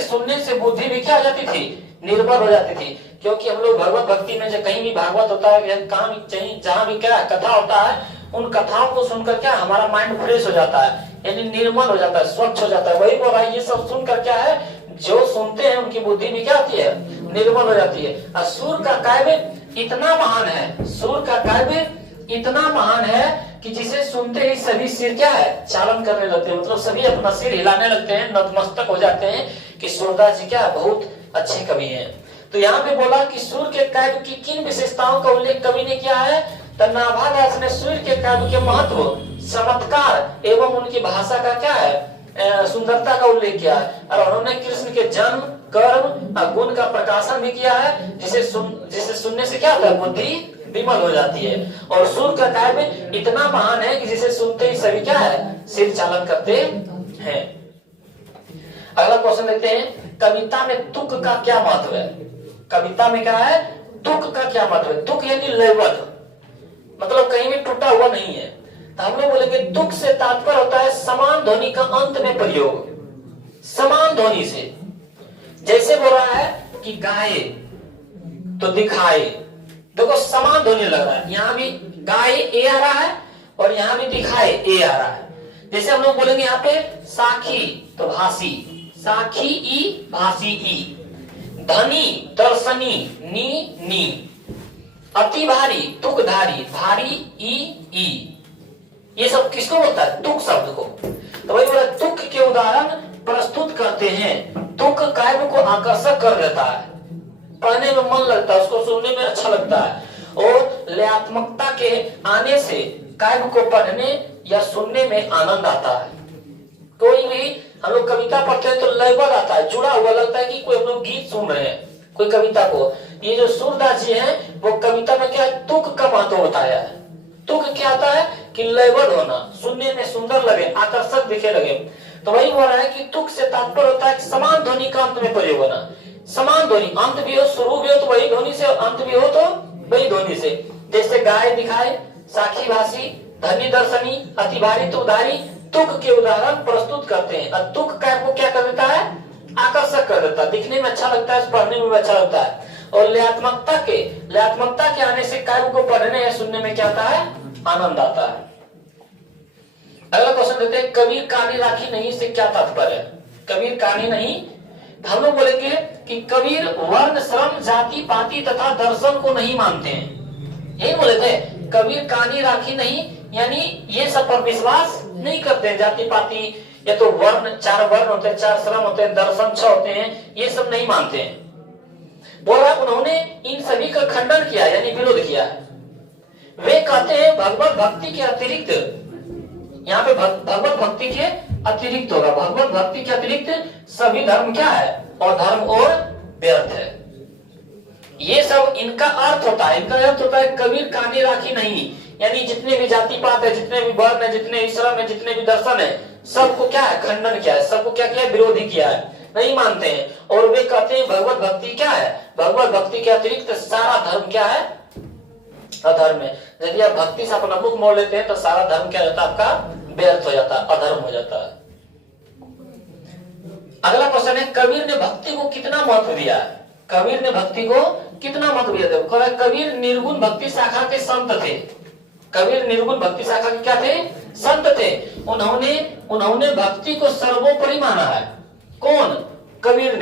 सुनने से बुद्धि भी क्या हो जाती थी? निर्भर हो जाती थी। क्योंकि हम लोग भगवत भक्ति में जब कहीं भी भागवत होता है, कहीं जहाँ भी क्या कथा होता है, उन कथाओं को सुनकर क्या हमारा माइंड फ्रेश हो जाता है, यानी निर्मल हो जाता है, स्वच्छ हो जाता है। वही बोल रहा है, ये सब सुनकर क्या है, जो सुनते हैं उनकी बुद्धि में क्या होती है? निर्मल हो जाती है। और सूर्य का काव्य इतना महान है, सूर्य का काव्य इतना महान है कि जिसे सुनते ही सभी सिर क्या है? चालन करने लगते हैं, मतलब सभी अपना सिर हिलाने लगते हैं, नतमस्तक हो जाते हैं कि सूरदास जी क्या बहुत अच्छे कवि हैं। तो यहाँ पे बोला कि सूर्य के काव्य की किन विशेषताओं का उल्लेख कवि ने किया है? तो नाभादास ने सूर्य के काव्य के महत्व, चमत्कार एवं उनकी भाषा का क्या है? सुंदरता का उल्लेख किया है। और उन्होंने कृष्ण के जन्म, कर्म और गुण का प्रकाशन भी किया है, जिसे सुनने से क्या होता है? बुद्धि विमल हो जाती है। और सूर्य का काव्य इतना महान है कि जिसे सुनते ही सभी क्या है? सिर चालन करते हैं। अगला क्वेश्चन देखते हैं, कविता में तुक का क्या महत्व है? कविता में क्या है? तुक का क्या महत्व है? तुक यानी लयबद्ध, मतलब कहीं भी टूटा हुआ नहीं है। तो हम लोग बोलेंगे तुक से तात्पर्य होता है समान ध्वनि का अंत में प्रयोग, समान ध्वनि से। जैसे बोल रहा है कि गाए तो दिखाए, देखो समान ध्वनि लग रहा है, यहाँ भी गाए ए आ रहा है और यहाँ भी दिखाए ए आ रहा है। जैसे हम लोग बोलेंगे यहाँ पे साखी तो भासी, साखी ई भासी ई, धनी दर्शनी नी नी, अति भारी तुकधारी भारी ई ई। ये सब किसको बोलता है? तुक शब्द को। तो वही बोला तुक के उदाहरण प्रस्तुत करते हैं। तुक काव्य को आकर्षक कर देता है, पढ़ने में मन लगता है, उसको सुनने में अच्छा लगता है। और लयात्मकता के आने से काव्य को पढ़ने या सुनने में आनंद आता है। कोई भी हम लोग कविता पढ़ते हैं तो लयबद्ध आता है, जुड़ा हुआ लगता है कि कोई हम लोग गीत सुन रहे हैं कोई कविता को। ये जो सूरदास जी हैं वो कविता में क्या है? तुक का महत्व बताया है। तुक क्या आता है कि लयबद्ध होना, सुनने में सुंदर लगे, आकर्षक दिखे लगे। तो वही हो रहा है कि तुक से तात्पर्य होता है कि समान ध्वनि का अंत में प्रयोग होना। समान ध्वनि, अंत भी हो शुरू भी हो तो वही ध्वनि से, अंत भी हो तो वही ध्वनि से। जैसे गाय दिखाए, साखी भाषी, धनी दर्शनी, अति भारी तो उधारी, तुक के उदाहरण प्रस्तुत करते हैं। और तुक काव्य को क्या कर देता है? आकर्षक कर देता है, दिखने में अच्छा लगता है, पढ़ने में भी अच्छा लगता है। और लयात्मकता के आने से काव्य को पढ़ने या सुनने में क्या आता है? आनंद आता है। अगला क्वेश्चन देते हैं, कबीर कहानी राखी नहीं से क्या तात्पर्य है? कबीर कहानी नहीं, हम लोग बोलेंगे कि कबीर वर्ण, श्रम, जाति पाति तथा दर्शन को नहीं मानते हैं। यही बोले थे, कबीर कहानी राखी नहीं, यानी ये सब पर विश्वास नहीं करते। जाति पाति या तो वर्ण, 4 वर्ण होते हैं, 4 श्रम होते हैं, दर्शन 6 होते हैं, ये सब नहीं मानते हैं। बोला उन्होंने इन सभी का खंडन किया, यानी विरोध किया है। वे कहते हैं भगवत भक्ति के अतिरिक्त, यहाँ पे भगवत भक्ति के अतिरिक्त होगा, भगवत भक्ति के अतिरिक्त सभी धर्म क्या है? और धर्म और व्यर्थ है। ये सब इनका अर्थ होता है। इनका अर्थ होता है कबीर कहानी राखी नहीं, यानी जितने भी जाति पात है, जितने भी वर्ण है, जितने भी श्रम है, जितने भी दर्शन है, सबको क्या है? खंडन किया है, सबको क्या किया? विरोधी किया है, नहीं मानते हैं। और वे कहते हैं भगवत भक्ति क्या है? भगवत भक्ति के अतिरिक्त सारा धर्म क्या है? अधर्म है। यदि आप भक्ति से अपना मुख मोड़ लेते हैं तो सारा धर्म क्या रहता है आपका व्यर्थ हो जाता है, अधर्म हो जाता है। अगला क्वेश्चन है कबीर ने भक्ति को कितना महत्व दिया? कबीर ने भक्ति को कितना महत्व दिया? कबीर निर्गुण भक्ति शाखा के संत थे। कबीर निर्गुण भक्ति शाखा के क्या थे? संत थे। उन्होंने भक्ति को सर्वोपरि माना है। कौन? कबीर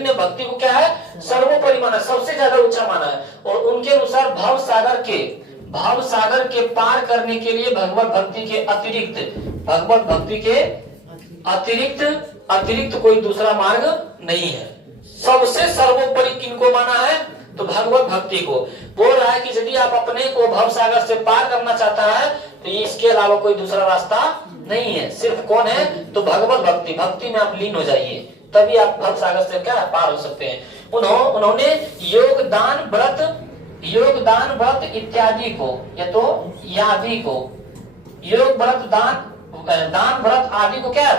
ने भक्ति को क्या है? सर्वोपरि माना, सबसे ज्यादा ऊंचा माना है। और उनके अनुसार भाव सागर के पार करने के लिए भगवत भक्ति के अतिरिक्त कोई दूसरा मार्ग नहीं है। सबसे सर्वोपरि किनको माना है? तो भगवत भक्ति को। बोल रहा है कि यदि आप अपने को भव सागर से पार करना चाहता है तो इसके अलावा कोई दूसरा रास्ता नहीं है। सिर्फ कौन है? तो भगवत भक्ति में आप लीन हो जाइए, तभी आप भव सागर से क्या पार हो सकते हैं। उन्होंने योग दान व्रत इत्यादि को योग व्रत दान व्रत आदि को क्या है?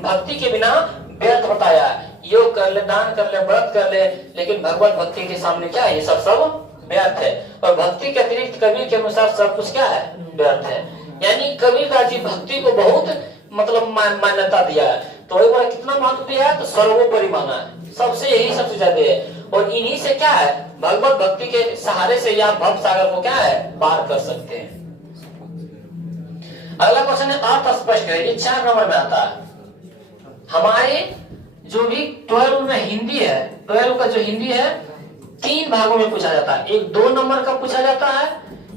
भक्ति के बिना व्यर्थ बताया है। योग कर ले, दान कर ले, व्रत कर ले, लेकिन भगवत भक्ति के सामने क्या है? ये सब व्यर्थ है। और भक्ति के अतिरिक्त कबीर के अनुसार सब कुछ क्या है? व्यर्थ है। यानी कबीरदास जी भक्ति को बहुत मतलब मान्यता दिया है। तो वही बार कितना महत्व दिया है? तो सर्वोपरि माना है, सबसे ज्यादा है। और इन्हीं से क्या है? भगवत भक्ति के सहारे से आप भव सागर को क्या है? पार कर सकते हैं। अगला क्वेश्चन है अर्थ स्पष्ट करें। ये 4 नंबर में आता है। हमारे जो भी 12 में हिंदी है, 12 का जो हिंदी है 3 भागों में पूछा जाता है। एक 2 नंबर का पूछा जाता है,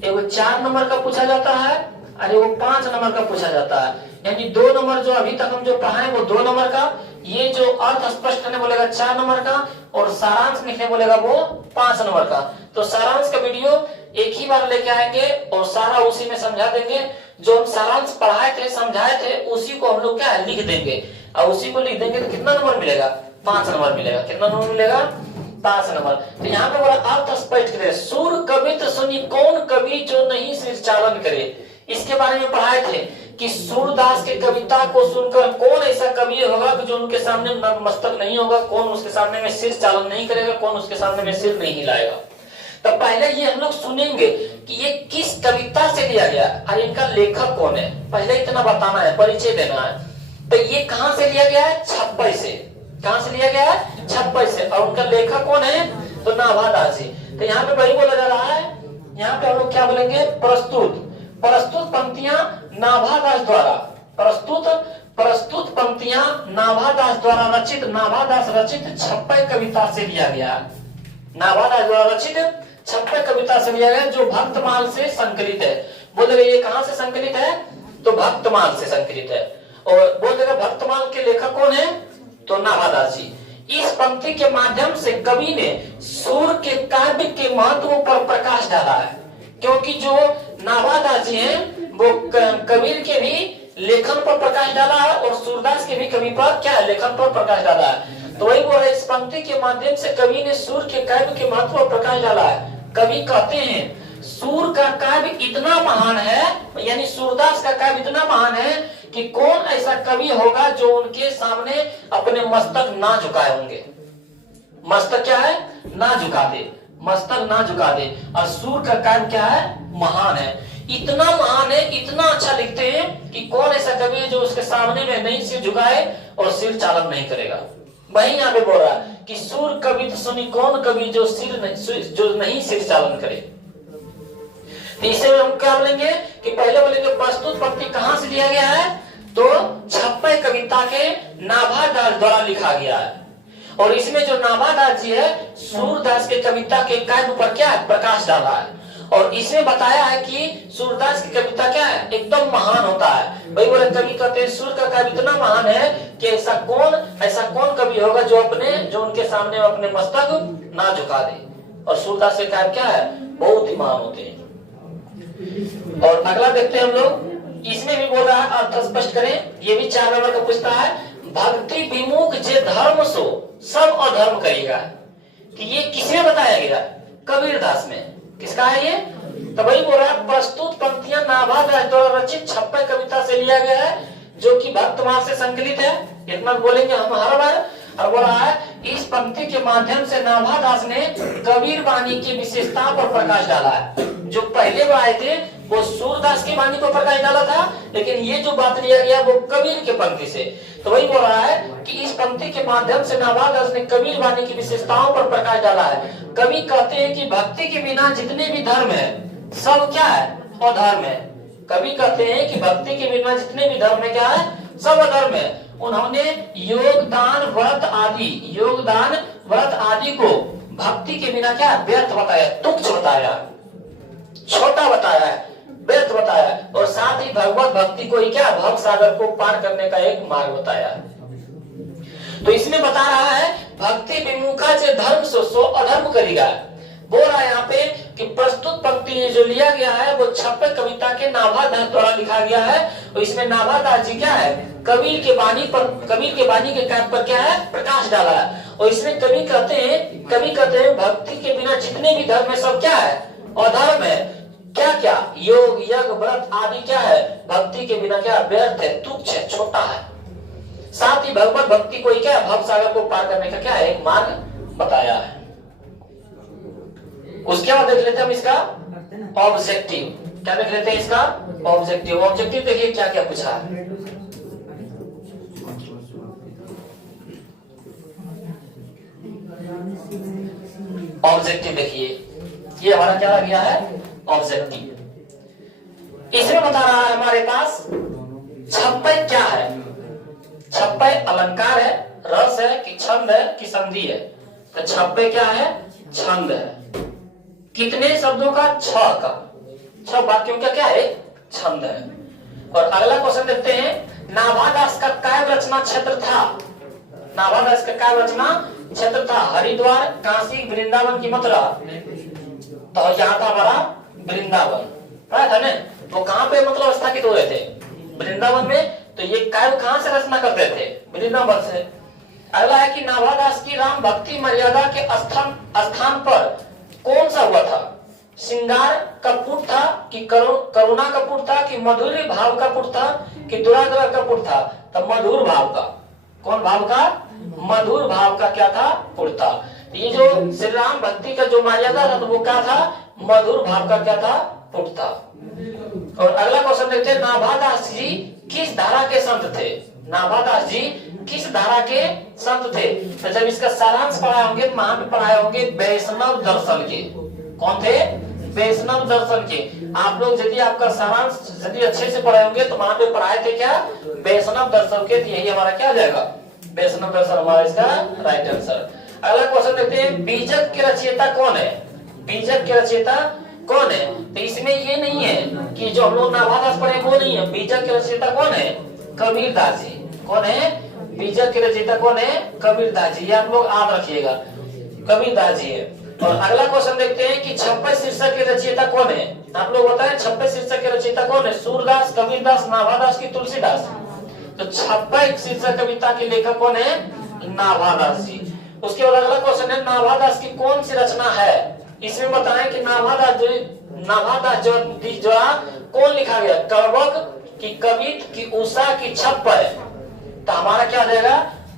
एक 4 नंबर का पूछा जाता है, और वो 5 नंबर का पूछा जाता है। यानी 2 नंबर जो अभी तक हम जो पढ़ाए वो 2 नंबर का, ये जो अर्थ स्पष्ट करने बोलेगा 4 नंबर का, और सारांश लिखने बोलेगा वो 5 नंबर का। तो सारांश का वीडियो एक ही बार लेके आएंगे और सारा उसी में समझा देंगे। जो हम सारांश पढ़ाए थे, समझाए थे, उसी को हम लोग क्या लिख देंगे, और उसी को लिख देंगे तो कितना नंबर मिलेगा? 5 नंबर मिलेगा। कितना नंबर मिलेगा? 5 नंबर। तो यहाँ पे बोला अर्थ स्पष्ट करे। सूर कवि तो सुनी कौन कवि जो नहीं सिर चालन करे। इसके बारे में पढ़ाए थे कि सूरदास के कविता को सुनकर कौन ऐसा कवि होगा जो उनके सामने नतमस्तक नहीं होगा, कौन उसके सामने में सिर चालन नहीं करेगा, कौन उसके सामने में सिर नहीं हिलाएगा। तो पहले ये हम लोग सुनेंगे कि ये किस कविता से लिया गया और इनका लेखक कौन है। पहले इतना बताना है, परिचय देना है। तो ये कहां से लिया गया है? छप्पई से। कहां से लिया गया है? छप्पई से। और उनका लेखक कौन है? तो नाभादास जी। तो यहाँ पे वही बोला जा रहा है। यहाँ पे हम लोग क्या बोलेंगे? प्रस्तुत पंक्तियां नाभादास द्वारा प्रस्तुत पंक्तियां नाभादास रचित छप्पई कविता से लिया गया। नाभादास द्वारा रचित छप्पई कविता से लिया गया, जो भक्तमाल से संकलित है। बोलेगा ये कहां से संकलित है? तो भक्तमाल से संकलित है। और बोलेगा भक्तमाल के लेखक कौन है? तो नाभादास जी। इस पंक्ति के माध्यम से कवि ने सूर के काव्य के महत्व पर प्रकाश डाला है। क्योंकि जो नाभादास जी हैं वो कबीर के भी लेखन पर प्रकाश डाला है और सूरदास के भी कवि पर क्या लेखन पर प्रकाश डाला है। तो वही बोल रहे इस पंक्ति के माध्यम से कवि ने सूर के काव्य के महत्व पर प्रकाश डाला है। कवि कहते हैं सूर का काव्य इतना महान है, यानी सूरदास का काव्य इतना महान है कि कौन ऐसा कवि होगा जो उनके सामने अपने मस्तक ना झुकाए होंगे। मस्तक क्या है? ना झुका दे, मस्तक ना झुका दे। और सूर का काव्य क्या है? महान है। इतना महान है, इतना अच्छा लिखते हैं कि कौन ऐसा कवि है जो उसके सामने में नहीं सिर झुकाए और सिर चालन नहीं करेगा। वही यहाँ पे बोल रहा है कि सूर कवि तो सुनी कौन कवि जो नहीं सिर चालन करे। तो इसे हम क्या बोलेंगे कि पहले बोलेंगे प्रस्तुत पंक्ति कहां से लिया गया है? तो छप्पई कविता के नाभादास द्वारा लिखा गया है। और इसमें जो नाभादास जी है सूरदास के कविता के काव्य पर क्या है? प्रकाश डाला है। और इसमें बताया है कि सूरदास की कविता क्या है? एकदम महान होता है। वही बोले कवि कहते हैं सूर का काव्य इतना महान है कि ऐसा कौन कवि होगा जो उनके सामने अपने मस्तक ना झुका दे। और सूरदास के काव्य क्या है? बहुत ही महान होते हैं। और अगला देखते हैं हम लोग। इसमें भी बोल रहा है अर्थ स्पष्ट करें। ये भी 4 नंबर का पूछता है। भक्ति विमुख जे धर्म सो सब अधर्म करेगा। कि ये किसमें बताया गया? कबीरदास में। किसका है ये? तो वही बोल रहा है प्रस्तुत पंक्तियां नाभादास द्वारा रचित छप्पई कविता से लिया गया है, जो कि भक्तमाल से संकलित है। इतना बोलेंगे हम हर बार। और बोल रहा है इस पंक्ति के माध्यम से नाभादास ने कबीर वाणी की विशेषता पर प्रकाश डाला है। जो पहले बनाए थे वो सूरदास की वाणी पर प्रकाश डाला था, लेकिन ये जो बात लिया गया वो कबीर के पंक्ति से। तो वही बोल रहा है कि इस पंक्ति के माध्यम से नाभादास ने कबीर वाणी की विशेषताओं पर प्रकाश डाला है। कवि कहते हैं कि भक्ति के बिना जितने भी धर्म है सब क्या है, अधर्म है। कवि कहते हैं कि भक्ति के बिना जितने भी धर्म है क्या है, सब अधर्म है। उन्होंने योगदान व्रत आदि को भक्ति के बिना क्या व्यर्थ बताया, तुच्छ बताया, छोटा बताया है, व्यर्थ बताया है। और साथ ही भगवत भक्ति को ही क्या भव सागर को पार करने का एक मार्ग बताया है। तो इसमें बता रहा है भक्ति विमुखा से धर्म सो अधर्म करेगा। बोल रहा है यहाँ पे कि प्रस्तुत पंक्ति जो लिया गया है वो छप्पे कविता के नाभादास द्वारा लिखा गया है। और इसमें नाभादास जी क्या है, कबीर के वाणी के काव्य पर क्या है, प्रकाश डाला है। और इसमें कवि कहते हैं भक्ति के बिना जितने भी धर्म है सब क्या है, अधर्म है। क्या क्या, योग यज्ञ व्रत आदि क्या है, भक्ति के बिना क्या व्यर्थ है, तुच्छ है, छोटा है। साथ ही भगवत भक्ति को ही क्या भव सागर को पार करने का क्या है, एक मार्ग बताया है। उसके बाद देख लेते हैं हम इसका ऑब्जेक्टिव। क्या देख लेते हैं इसका ऑब्जेक्टिव देखिए क्या क्या पूछा है। ऑब्जेक्टिव देखिए, ये हमारा क्या आ गया है, ऑब्जेक्टिव। इसमें बता रहा है हमारे पास छप्पे क्या है। छप्पे अलंकार है, रस है कि छंद है कि संधि है। तो छप्पे क्या है, छंद है। कितने शब्दों का, छह वाक्यों का क्या है, छंद है। और अगला क्वेश्चन देखते हैं, नाभादास का काव्य रचना क्षेत्र था। हरिद्वार, काशी, वृंदावन की मथुरा। तो यहाँ था हमारा वृंदावन, था ना। वो कहाँ पे मतलब स्थापित हो रहे थे, वृंदावन में। तो ये काव्य कहाँ से रचना करते थे, वृंदावन से। अगला है कि नाभादास की राम भक्ति मर्यादा के स्थान पर कौन सा हुआ था, श्रृंगार का पुट था कि करुणा का पुट था कि मधुर भाव का पुट था कि दुराग्रह का पुट था। तब मधुर भाव का, कौन भाव का, मधुर भाव का क्या था, पुट था। ये जो श्री राम भक्ति का जो मर्यादा था तो वो क्या था, मधुर भाव का क्या था, पुट था। और अगला क्वेश्चन देखते हैं, नाभादास जी किस धारा के संत थे। नाभादास जी किस धारा के संत थे। तो जब इसका सारांश पढ़ाए होंगे तो वहां पे पढ़ाए होंगे वैष्णव दर्शन के। कौन थे, वैष्णव दर्शन के। आप लोग यदि आपका सारांश यदि अच्छे से पढ़ाए होंगे तो वहां पे पढ़ाए थे क्या, वैष्णव दर्शन के। यही हमारा क्या हो जाएगा, वैष्णव दर्शन हमारा इसका राइट आंसर। अगला क्वेश्चन देखते हैं, बीजक के रचयिता कौन है। बीजक के रचयिता कौन है। तो इसमें ये नहीं है कि जो हम लोग नाभादास पढ़े वो नहीं है। बीजक के रचयिता कौन है, कबीरदास जी। कौन है, बीजक के रचयिता कौन है, कबीरदास जी। ये आप लोग याद रखिएगा, कबीरदास जी है। और अगला क्वेश्चन देखते हैं कि छप्पे शीर्षक के रचयिता कौन है। आप लोग बताएं छप्पे शीर्षक के रचयिता कौन है, सूरदास, कबीरदास, नाभादास की तुलसीदास। तो छप्पे शीर्षक कविता के लेखक कौन है, नाभादास जी। उसके बाद अगला क्वेश्चन है, नाभादास की कौन सी रचना है। इसमें बताएं कि नाभादास जो कौन लिखा गया, कवक की, कवित की, उषा की, छप्पे। तो हमारा क्या जाएगा,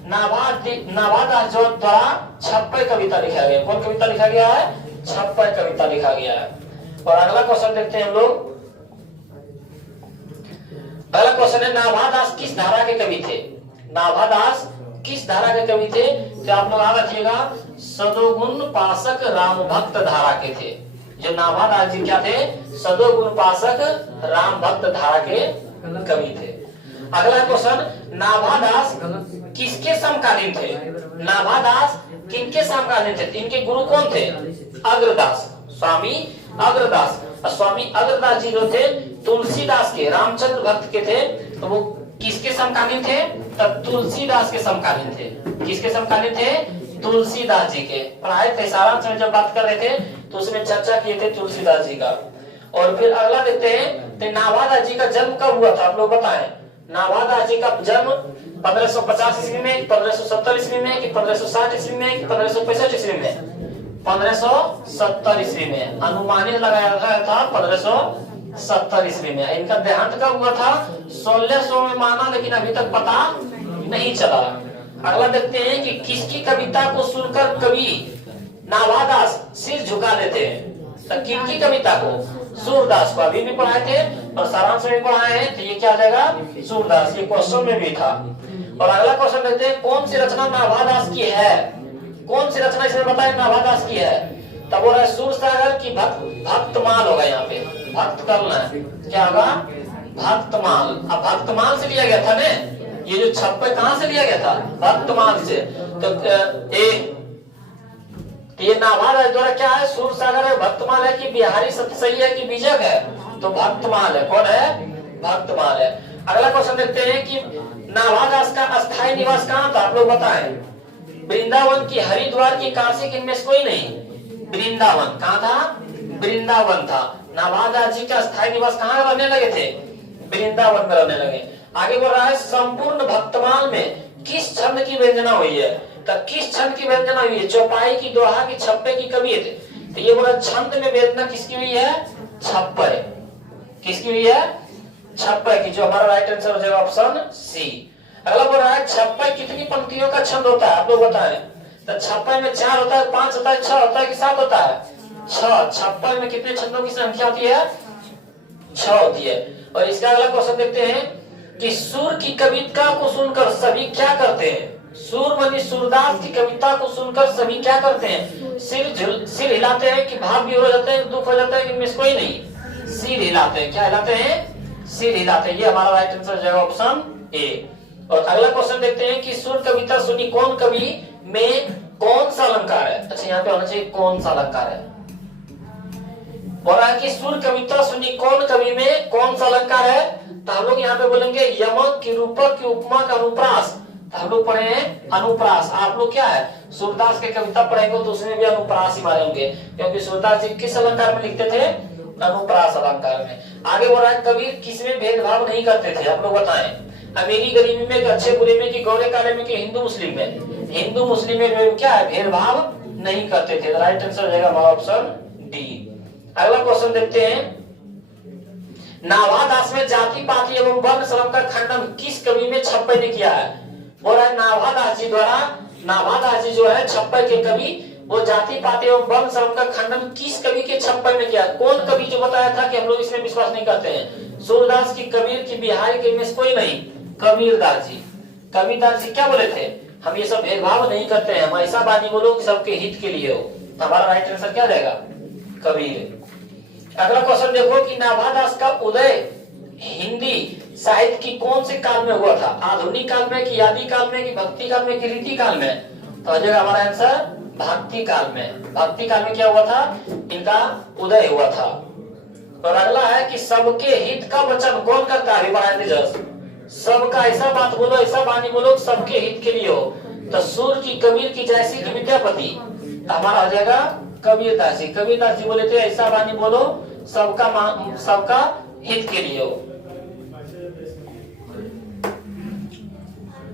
नाभादास जो द्वारा छप्पे कविता लिखा गया। कौन कविता लिखा गया है, छप्पे कविता लिखा गया है। और अगला क्वेश्चन देखते हैं हम लोग। अगला क्वेश्चन है, नाभादास किस धारा के कवि थे। नाभादास किस धारा के कवि थे। तो आप लोग याद रखिएगा, सदोगुण पाशक राम भक्त धारा के थे। जो नाभादास जी क्या थे, सदोगुण पाशक राम भक्त धारा के कवि थे। अगला क्वेश्चन, नाभादास किसके समकालीन थे। नाभादास किनके समकालीन थे। इनके गुरु कौन थे, अग्रदास, स्वामी अग्रदास। स्वामी अग्रदास जी जो थे तुलसीदास के, रामचंद्र भक्त के थे। तो वो किसके समकालीन थे, तब तुलसीदास के समकालीन थे। किसके समकालीन थे, तुलसीदास जी के। पढ़ाए थे सारांश में जब बात कर रहे थे तो उसमें चर्चा किए थे तुलसीदास जी का। और फिर अगला देखते हैं, तो नाभादास जी का जन्म कब हुआ था, आप लोग बताएं। नाभादास जी का जन्म 1550 ईस्वी में, 1570 ईस्वी में कि 1560 ईस्वी में कि 1565 ईस्वी में। 1570 ईस्वी में अनुमानित लगाया था 1570 ईस्वी में। इनका देहांत कब हुआ था, 1600 में माना, लेकिन अभी तक पता नहीं चला। अगला देखते हैं कि किसकी कविता को सुनकर कवि नाभादास सिर झुका देते हैं। तो किनकी कविता को? सूरदास को। अभी भी पढ़ाए थे और सारांश में पढ़ाए हैं, तो ये क्या आ जाएगा? सूरदास। ये क्वेश्चन में भी था। और अगला क्वेश्चन देखते हैं, कौन सी रचना नाभादास की है? कौन सी रचना इसमें बताए नाभादास की है? तब बोल रहा है सूरसागर की भक्तमाल होगा। यहाँ पे भक्त करना है, क्या होगा? भक्तमाल। अब भक्तमाल से लिया गया था ने, ये जो छप्पे कहां से लिया गया था? भक्तमाल से। तो ये नाभादास द्वारा क्या है? सूरसागर है, भक्तमाल है कि बिहारी सतसई है कि बीजक है? तो भक्तमाल है। कौन है? भक्तमाल है। अगला क्वेश्चन देखते हैं कि नाभादास का अस्थायी निवास कहाँ था? आप लोग बताएं। वृंदावन की, हरिद्वार की, काशी की, इनमें से कोई नहीं। वृंदावन। कहाँ था? वृंदावन था। नाभादास जी का अस्थायी निवास कहाँ रहने लगे थे? वृंदावन में रहने लगे। आगे बोल रहा है संपूर्ण भक्तमाल में किस छंद की व्यंजना हुई है? तो किस छंद की व्यंजना हुई है? चौपाई की, दोहा की, छप्पे की, कवियत। तो ये बोला छंद में व्यंजना किसकी हुई है? छप्पे। किसकी हुई है? छप्पे की, जो हमारा राइट आंसर हो जाएगा ऑप्शन सी। अगला बोल रहा है छप्पे कितनी पंक्तियों का छंद होता है? आप लोग बताएं। तो छप्पे में 4 होता है, 5 होता है, 6 होता है कि 7 होता है? 6। छप्पे में कितने छंदों की संख्या होती है? 6 होती है। और इसका अगला क्वेश्चन देखते हैं कि सूर की कविता को सुनकर सभी क्या करते हैं? सूर मनी सूरदास की कविता को सुनकर सभी क्या करते हैं? सिर हिलाते हैं कि भाव भी हो जाते हैं, दुख हो जाता है, इनमें से कोई नहीं। सिर हिलाते हैं। क्या हिलाते हैं? सिर हिलाते हैं। ये हमारा राइट आंसर हो जाएगा ऑप्शन ए। और अगला क्वेश्चन देखते हैं कि सुर कविता सुनी कौन कवि में कौन सा अलंकार है? अच्छा, यहाँ पे होना चाहिए कौन सा अलंकार है। बोल रहा है कि सुर कविता सुनी कौन कवि में कौन सा अलंकार है? तो हम लोग यहाँ पे बोलेंगे यमक की, रूपक की, उपमा का अनुप्रास। तो हम लोग पढ़े हैं अनुप्रास। आप लोग क्या है? सूरदास की कविता पढ़ेंगे तो उसमें भी अनुप्रास ही मारेंगे, क्योंकि सूरदास जी किस अलंकार में लिखते थे? अनुप्रास अलंकार में। आगे बोल रहा है कबीर किसमें भेदभाव नहीं करते थे? आप लोग बताएं। अमीरी गरीबी में, अच्छे बुरे में, कि गोरे काले में, कि हिंदू मुस्लिम में? हिंदू मुस्लिम में क्या है? भेदभाव नहीं करते थे। राइट आंसर हो जाएगा हमारा ऑप्शन डी। अगला क्वेश्चन देखते हैं, नाभादास में जाति पाति एवं वर्ण श्रम का खंडन किस कवि में छप्पे ने किया है? बोल रहा है नाभादास जी द्वारा, नाभादास जी जो है छप्पे के कवि, वो जाति पाति एवं वर्ण श्रम का खंडन किस कवि के छप्पे में किया? कौन कवि? जो बताया था कि हम लोग इसमें विश्वास नहीं करते हैं। सूरदास की, कबीर की, बिहारी के, में कोई नहीं। कबीरदास जी। कबीरदास जी क्या बोले थे? हम ये सब भेदभाव नहीं करते हैं, हम ऐसा बानी बोलो सबके हित के लिए हो। हमारा राइट आंसर क्या रहेगा? कबीर। अगला क्वेश्चन देखो कि नाभादास का उदय हिंदी साहित्य की कौन से काल में हुआ था? आधुनिक काल में, कि आदि काल में, कि भक्ति काल में, कि रीति काल में? तो हो जाएगा हमारा आंसर भक्ति काल में। भक्ति काल में क्या हुआ था? इनका उदय हुआ था। और अगला है कि सबके हित का वचन कौन करता है? सबका ऐसा बात बोलो, ऐसा वाणी बोलो सबके हित के लिए हो। तो सूर की, कबीर की, जैसी की, विद्यापति। तो हमारा हो जाएगा कबीरदास जी। कबीरदास जी बोले थे ऐसा वाणी बोलो सबका हित के लिए हो।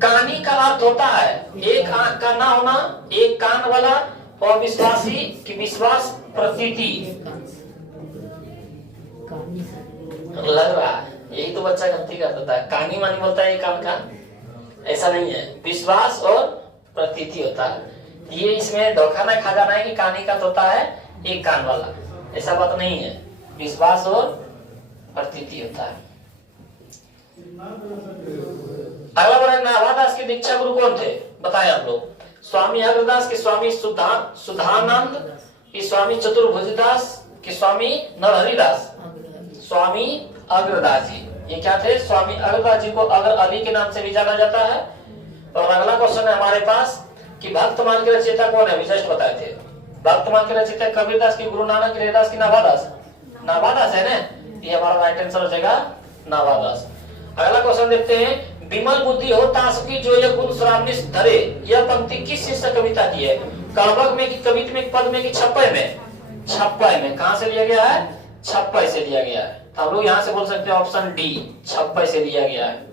कहानी का अर्थ होता है एक आंख का ना होना, एक कान वाला, और विश्वासी की विश्वास प्रतीति। लग रहा है यही तो बच्चा गलती कर देता है, कहानी मानी बोलता है एक कान का। ऐसा नहीं है, विश्वास और प्रतीति होता है। ये इसमें धोखा ना खा जाना है कि कहानी का होता है एक कान वाला, ऐसा बात नहीं है। विश्वास और प्रतीति होता है। अगला वर्ग, नाभादास के दीक्षा गुरु कौन थे? बताएं आप लोग। स्वामी अग्रदास के स्वामी सुधानंद, कि स्वामी चतुर्भुजदास, कि स्वामी नरहरिदास? स्वामी अग्रदास जी। ये क्या थे? स्वामी अग्रदास जी को अगर अली के नाम से भी जाना जाता है। और अगला क्वेश्चन है हमारे पास कि भक्तमाल के रचयिता कौन है? जस्ट बताए थे। भक्तमाल के रचयिता कबीरदास की, गुरु नानक, रविदास की, नाभादास? नाभादास है ना, ये हमारा राइट आंसर हो जाएगा नाभादास। अगला क्वेश्चन देखते हैं, विमल बुद्धि हो तासकी जो यह गुण श्रावणी धरे, यह पंक्ति किस शीर्षक कविता की है? कड़बक में, कि कविता में, पद में, कि छप्पे में? छप्पे में। कहां से लिया गया है? छप्पे से लिया गया है। तो हम लोग यहाँ से बोल सकते हैं ऑप्शन डी, छप्पे से लिया गया है।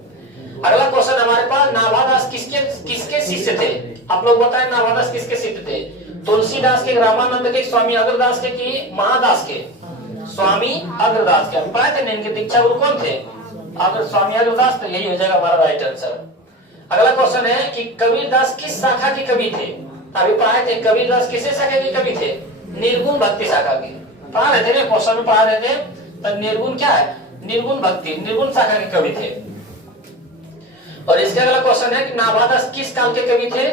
अगला क्वेश्चन हमारे पास, नाभादास किसके शिष्य थे? आप लोग बताएं नाभादास किसके शिष्य थे? तुलसीदास के, रामानंद के, स्वामी अग्रदास के, कि महादास के? स्वामी अग्रदास के। पाए थे इनके दीक्षा गुरु कौन थे? अगर स्वामी अग्रदास, तो यही हो जाएगा हमारा राइट आंसर। अगला क्वेश्चन है कि कबीरदास किस शाखा के कवि थे? अभी पढ़ाए थे कबीरदास किसे शाखा के कवि थे? निर्गुण भक्ति शाखा के। पढ़ा रहे थे, क्वेश्चन में पढ़ा रहे थे। तो निर्गुण क्या है, निर्गुण भक्ति, निर्गुण शाखा के कवि थे। और इसके अगला क्वेश्चन है कि नाभादास किस काल के कवि थे?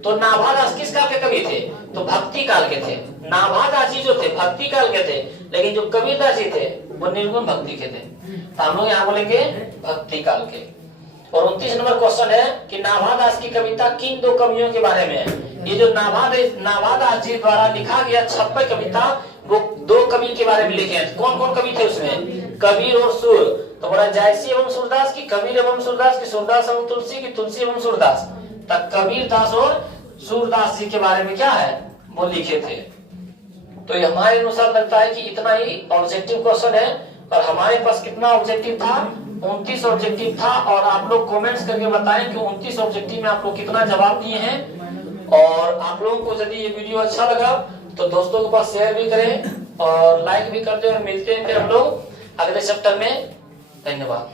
तो नाभादास किस काल के कवि थे? तो भक्ति काल के थे। नाभादास जी जो थे भक्ति काल के थे, लेकिन जो कबीरदास जी थे वो निर्गुण भक्ति के थे। तो हम लोग यहाँ बोलेंगे भक्ति काल के। और 29 नंबर क्वेश्चन है कि नाभादास की कविता किन दो कवियों के बारे में है? ये जो नाभादास जी द्वारा लिखा गया 56 कविता, वो दो कवि के बारे में लिखे हैं। कौन कौन कवि थे उसमें? कबीर और सूर। तो बोला जायसी एवं सूरदास की, कबीर एवं सूरदास की, सूरदास एवं तुलसी की, तुलसी एवं सूरदास। तब कबीर दास और सूरदास जी के बारे में क्या है, वो लिखे थे। तो ये हमारे अनुसार लगता है कि इतना ही ऑब्जेक्टिव क्वेश्चन है। और हमारे पास कितना ऑब्जेक्टिव था? 29 ऑब्जेक्टिव था। और आप लोग कमेंट्स करके बताएं कि 29 ऑब्जेक्टिव में आप लोग कितना जवाब दिए हैं। और आप लोगों को यदि ये वीडियो अच्छा लगा तो दोस्तों के पास शेयर भी करें और लाइक भी कर दें। और मिलते हैं फिर हम लोग अगले चैप्टर में। धन्यवाद।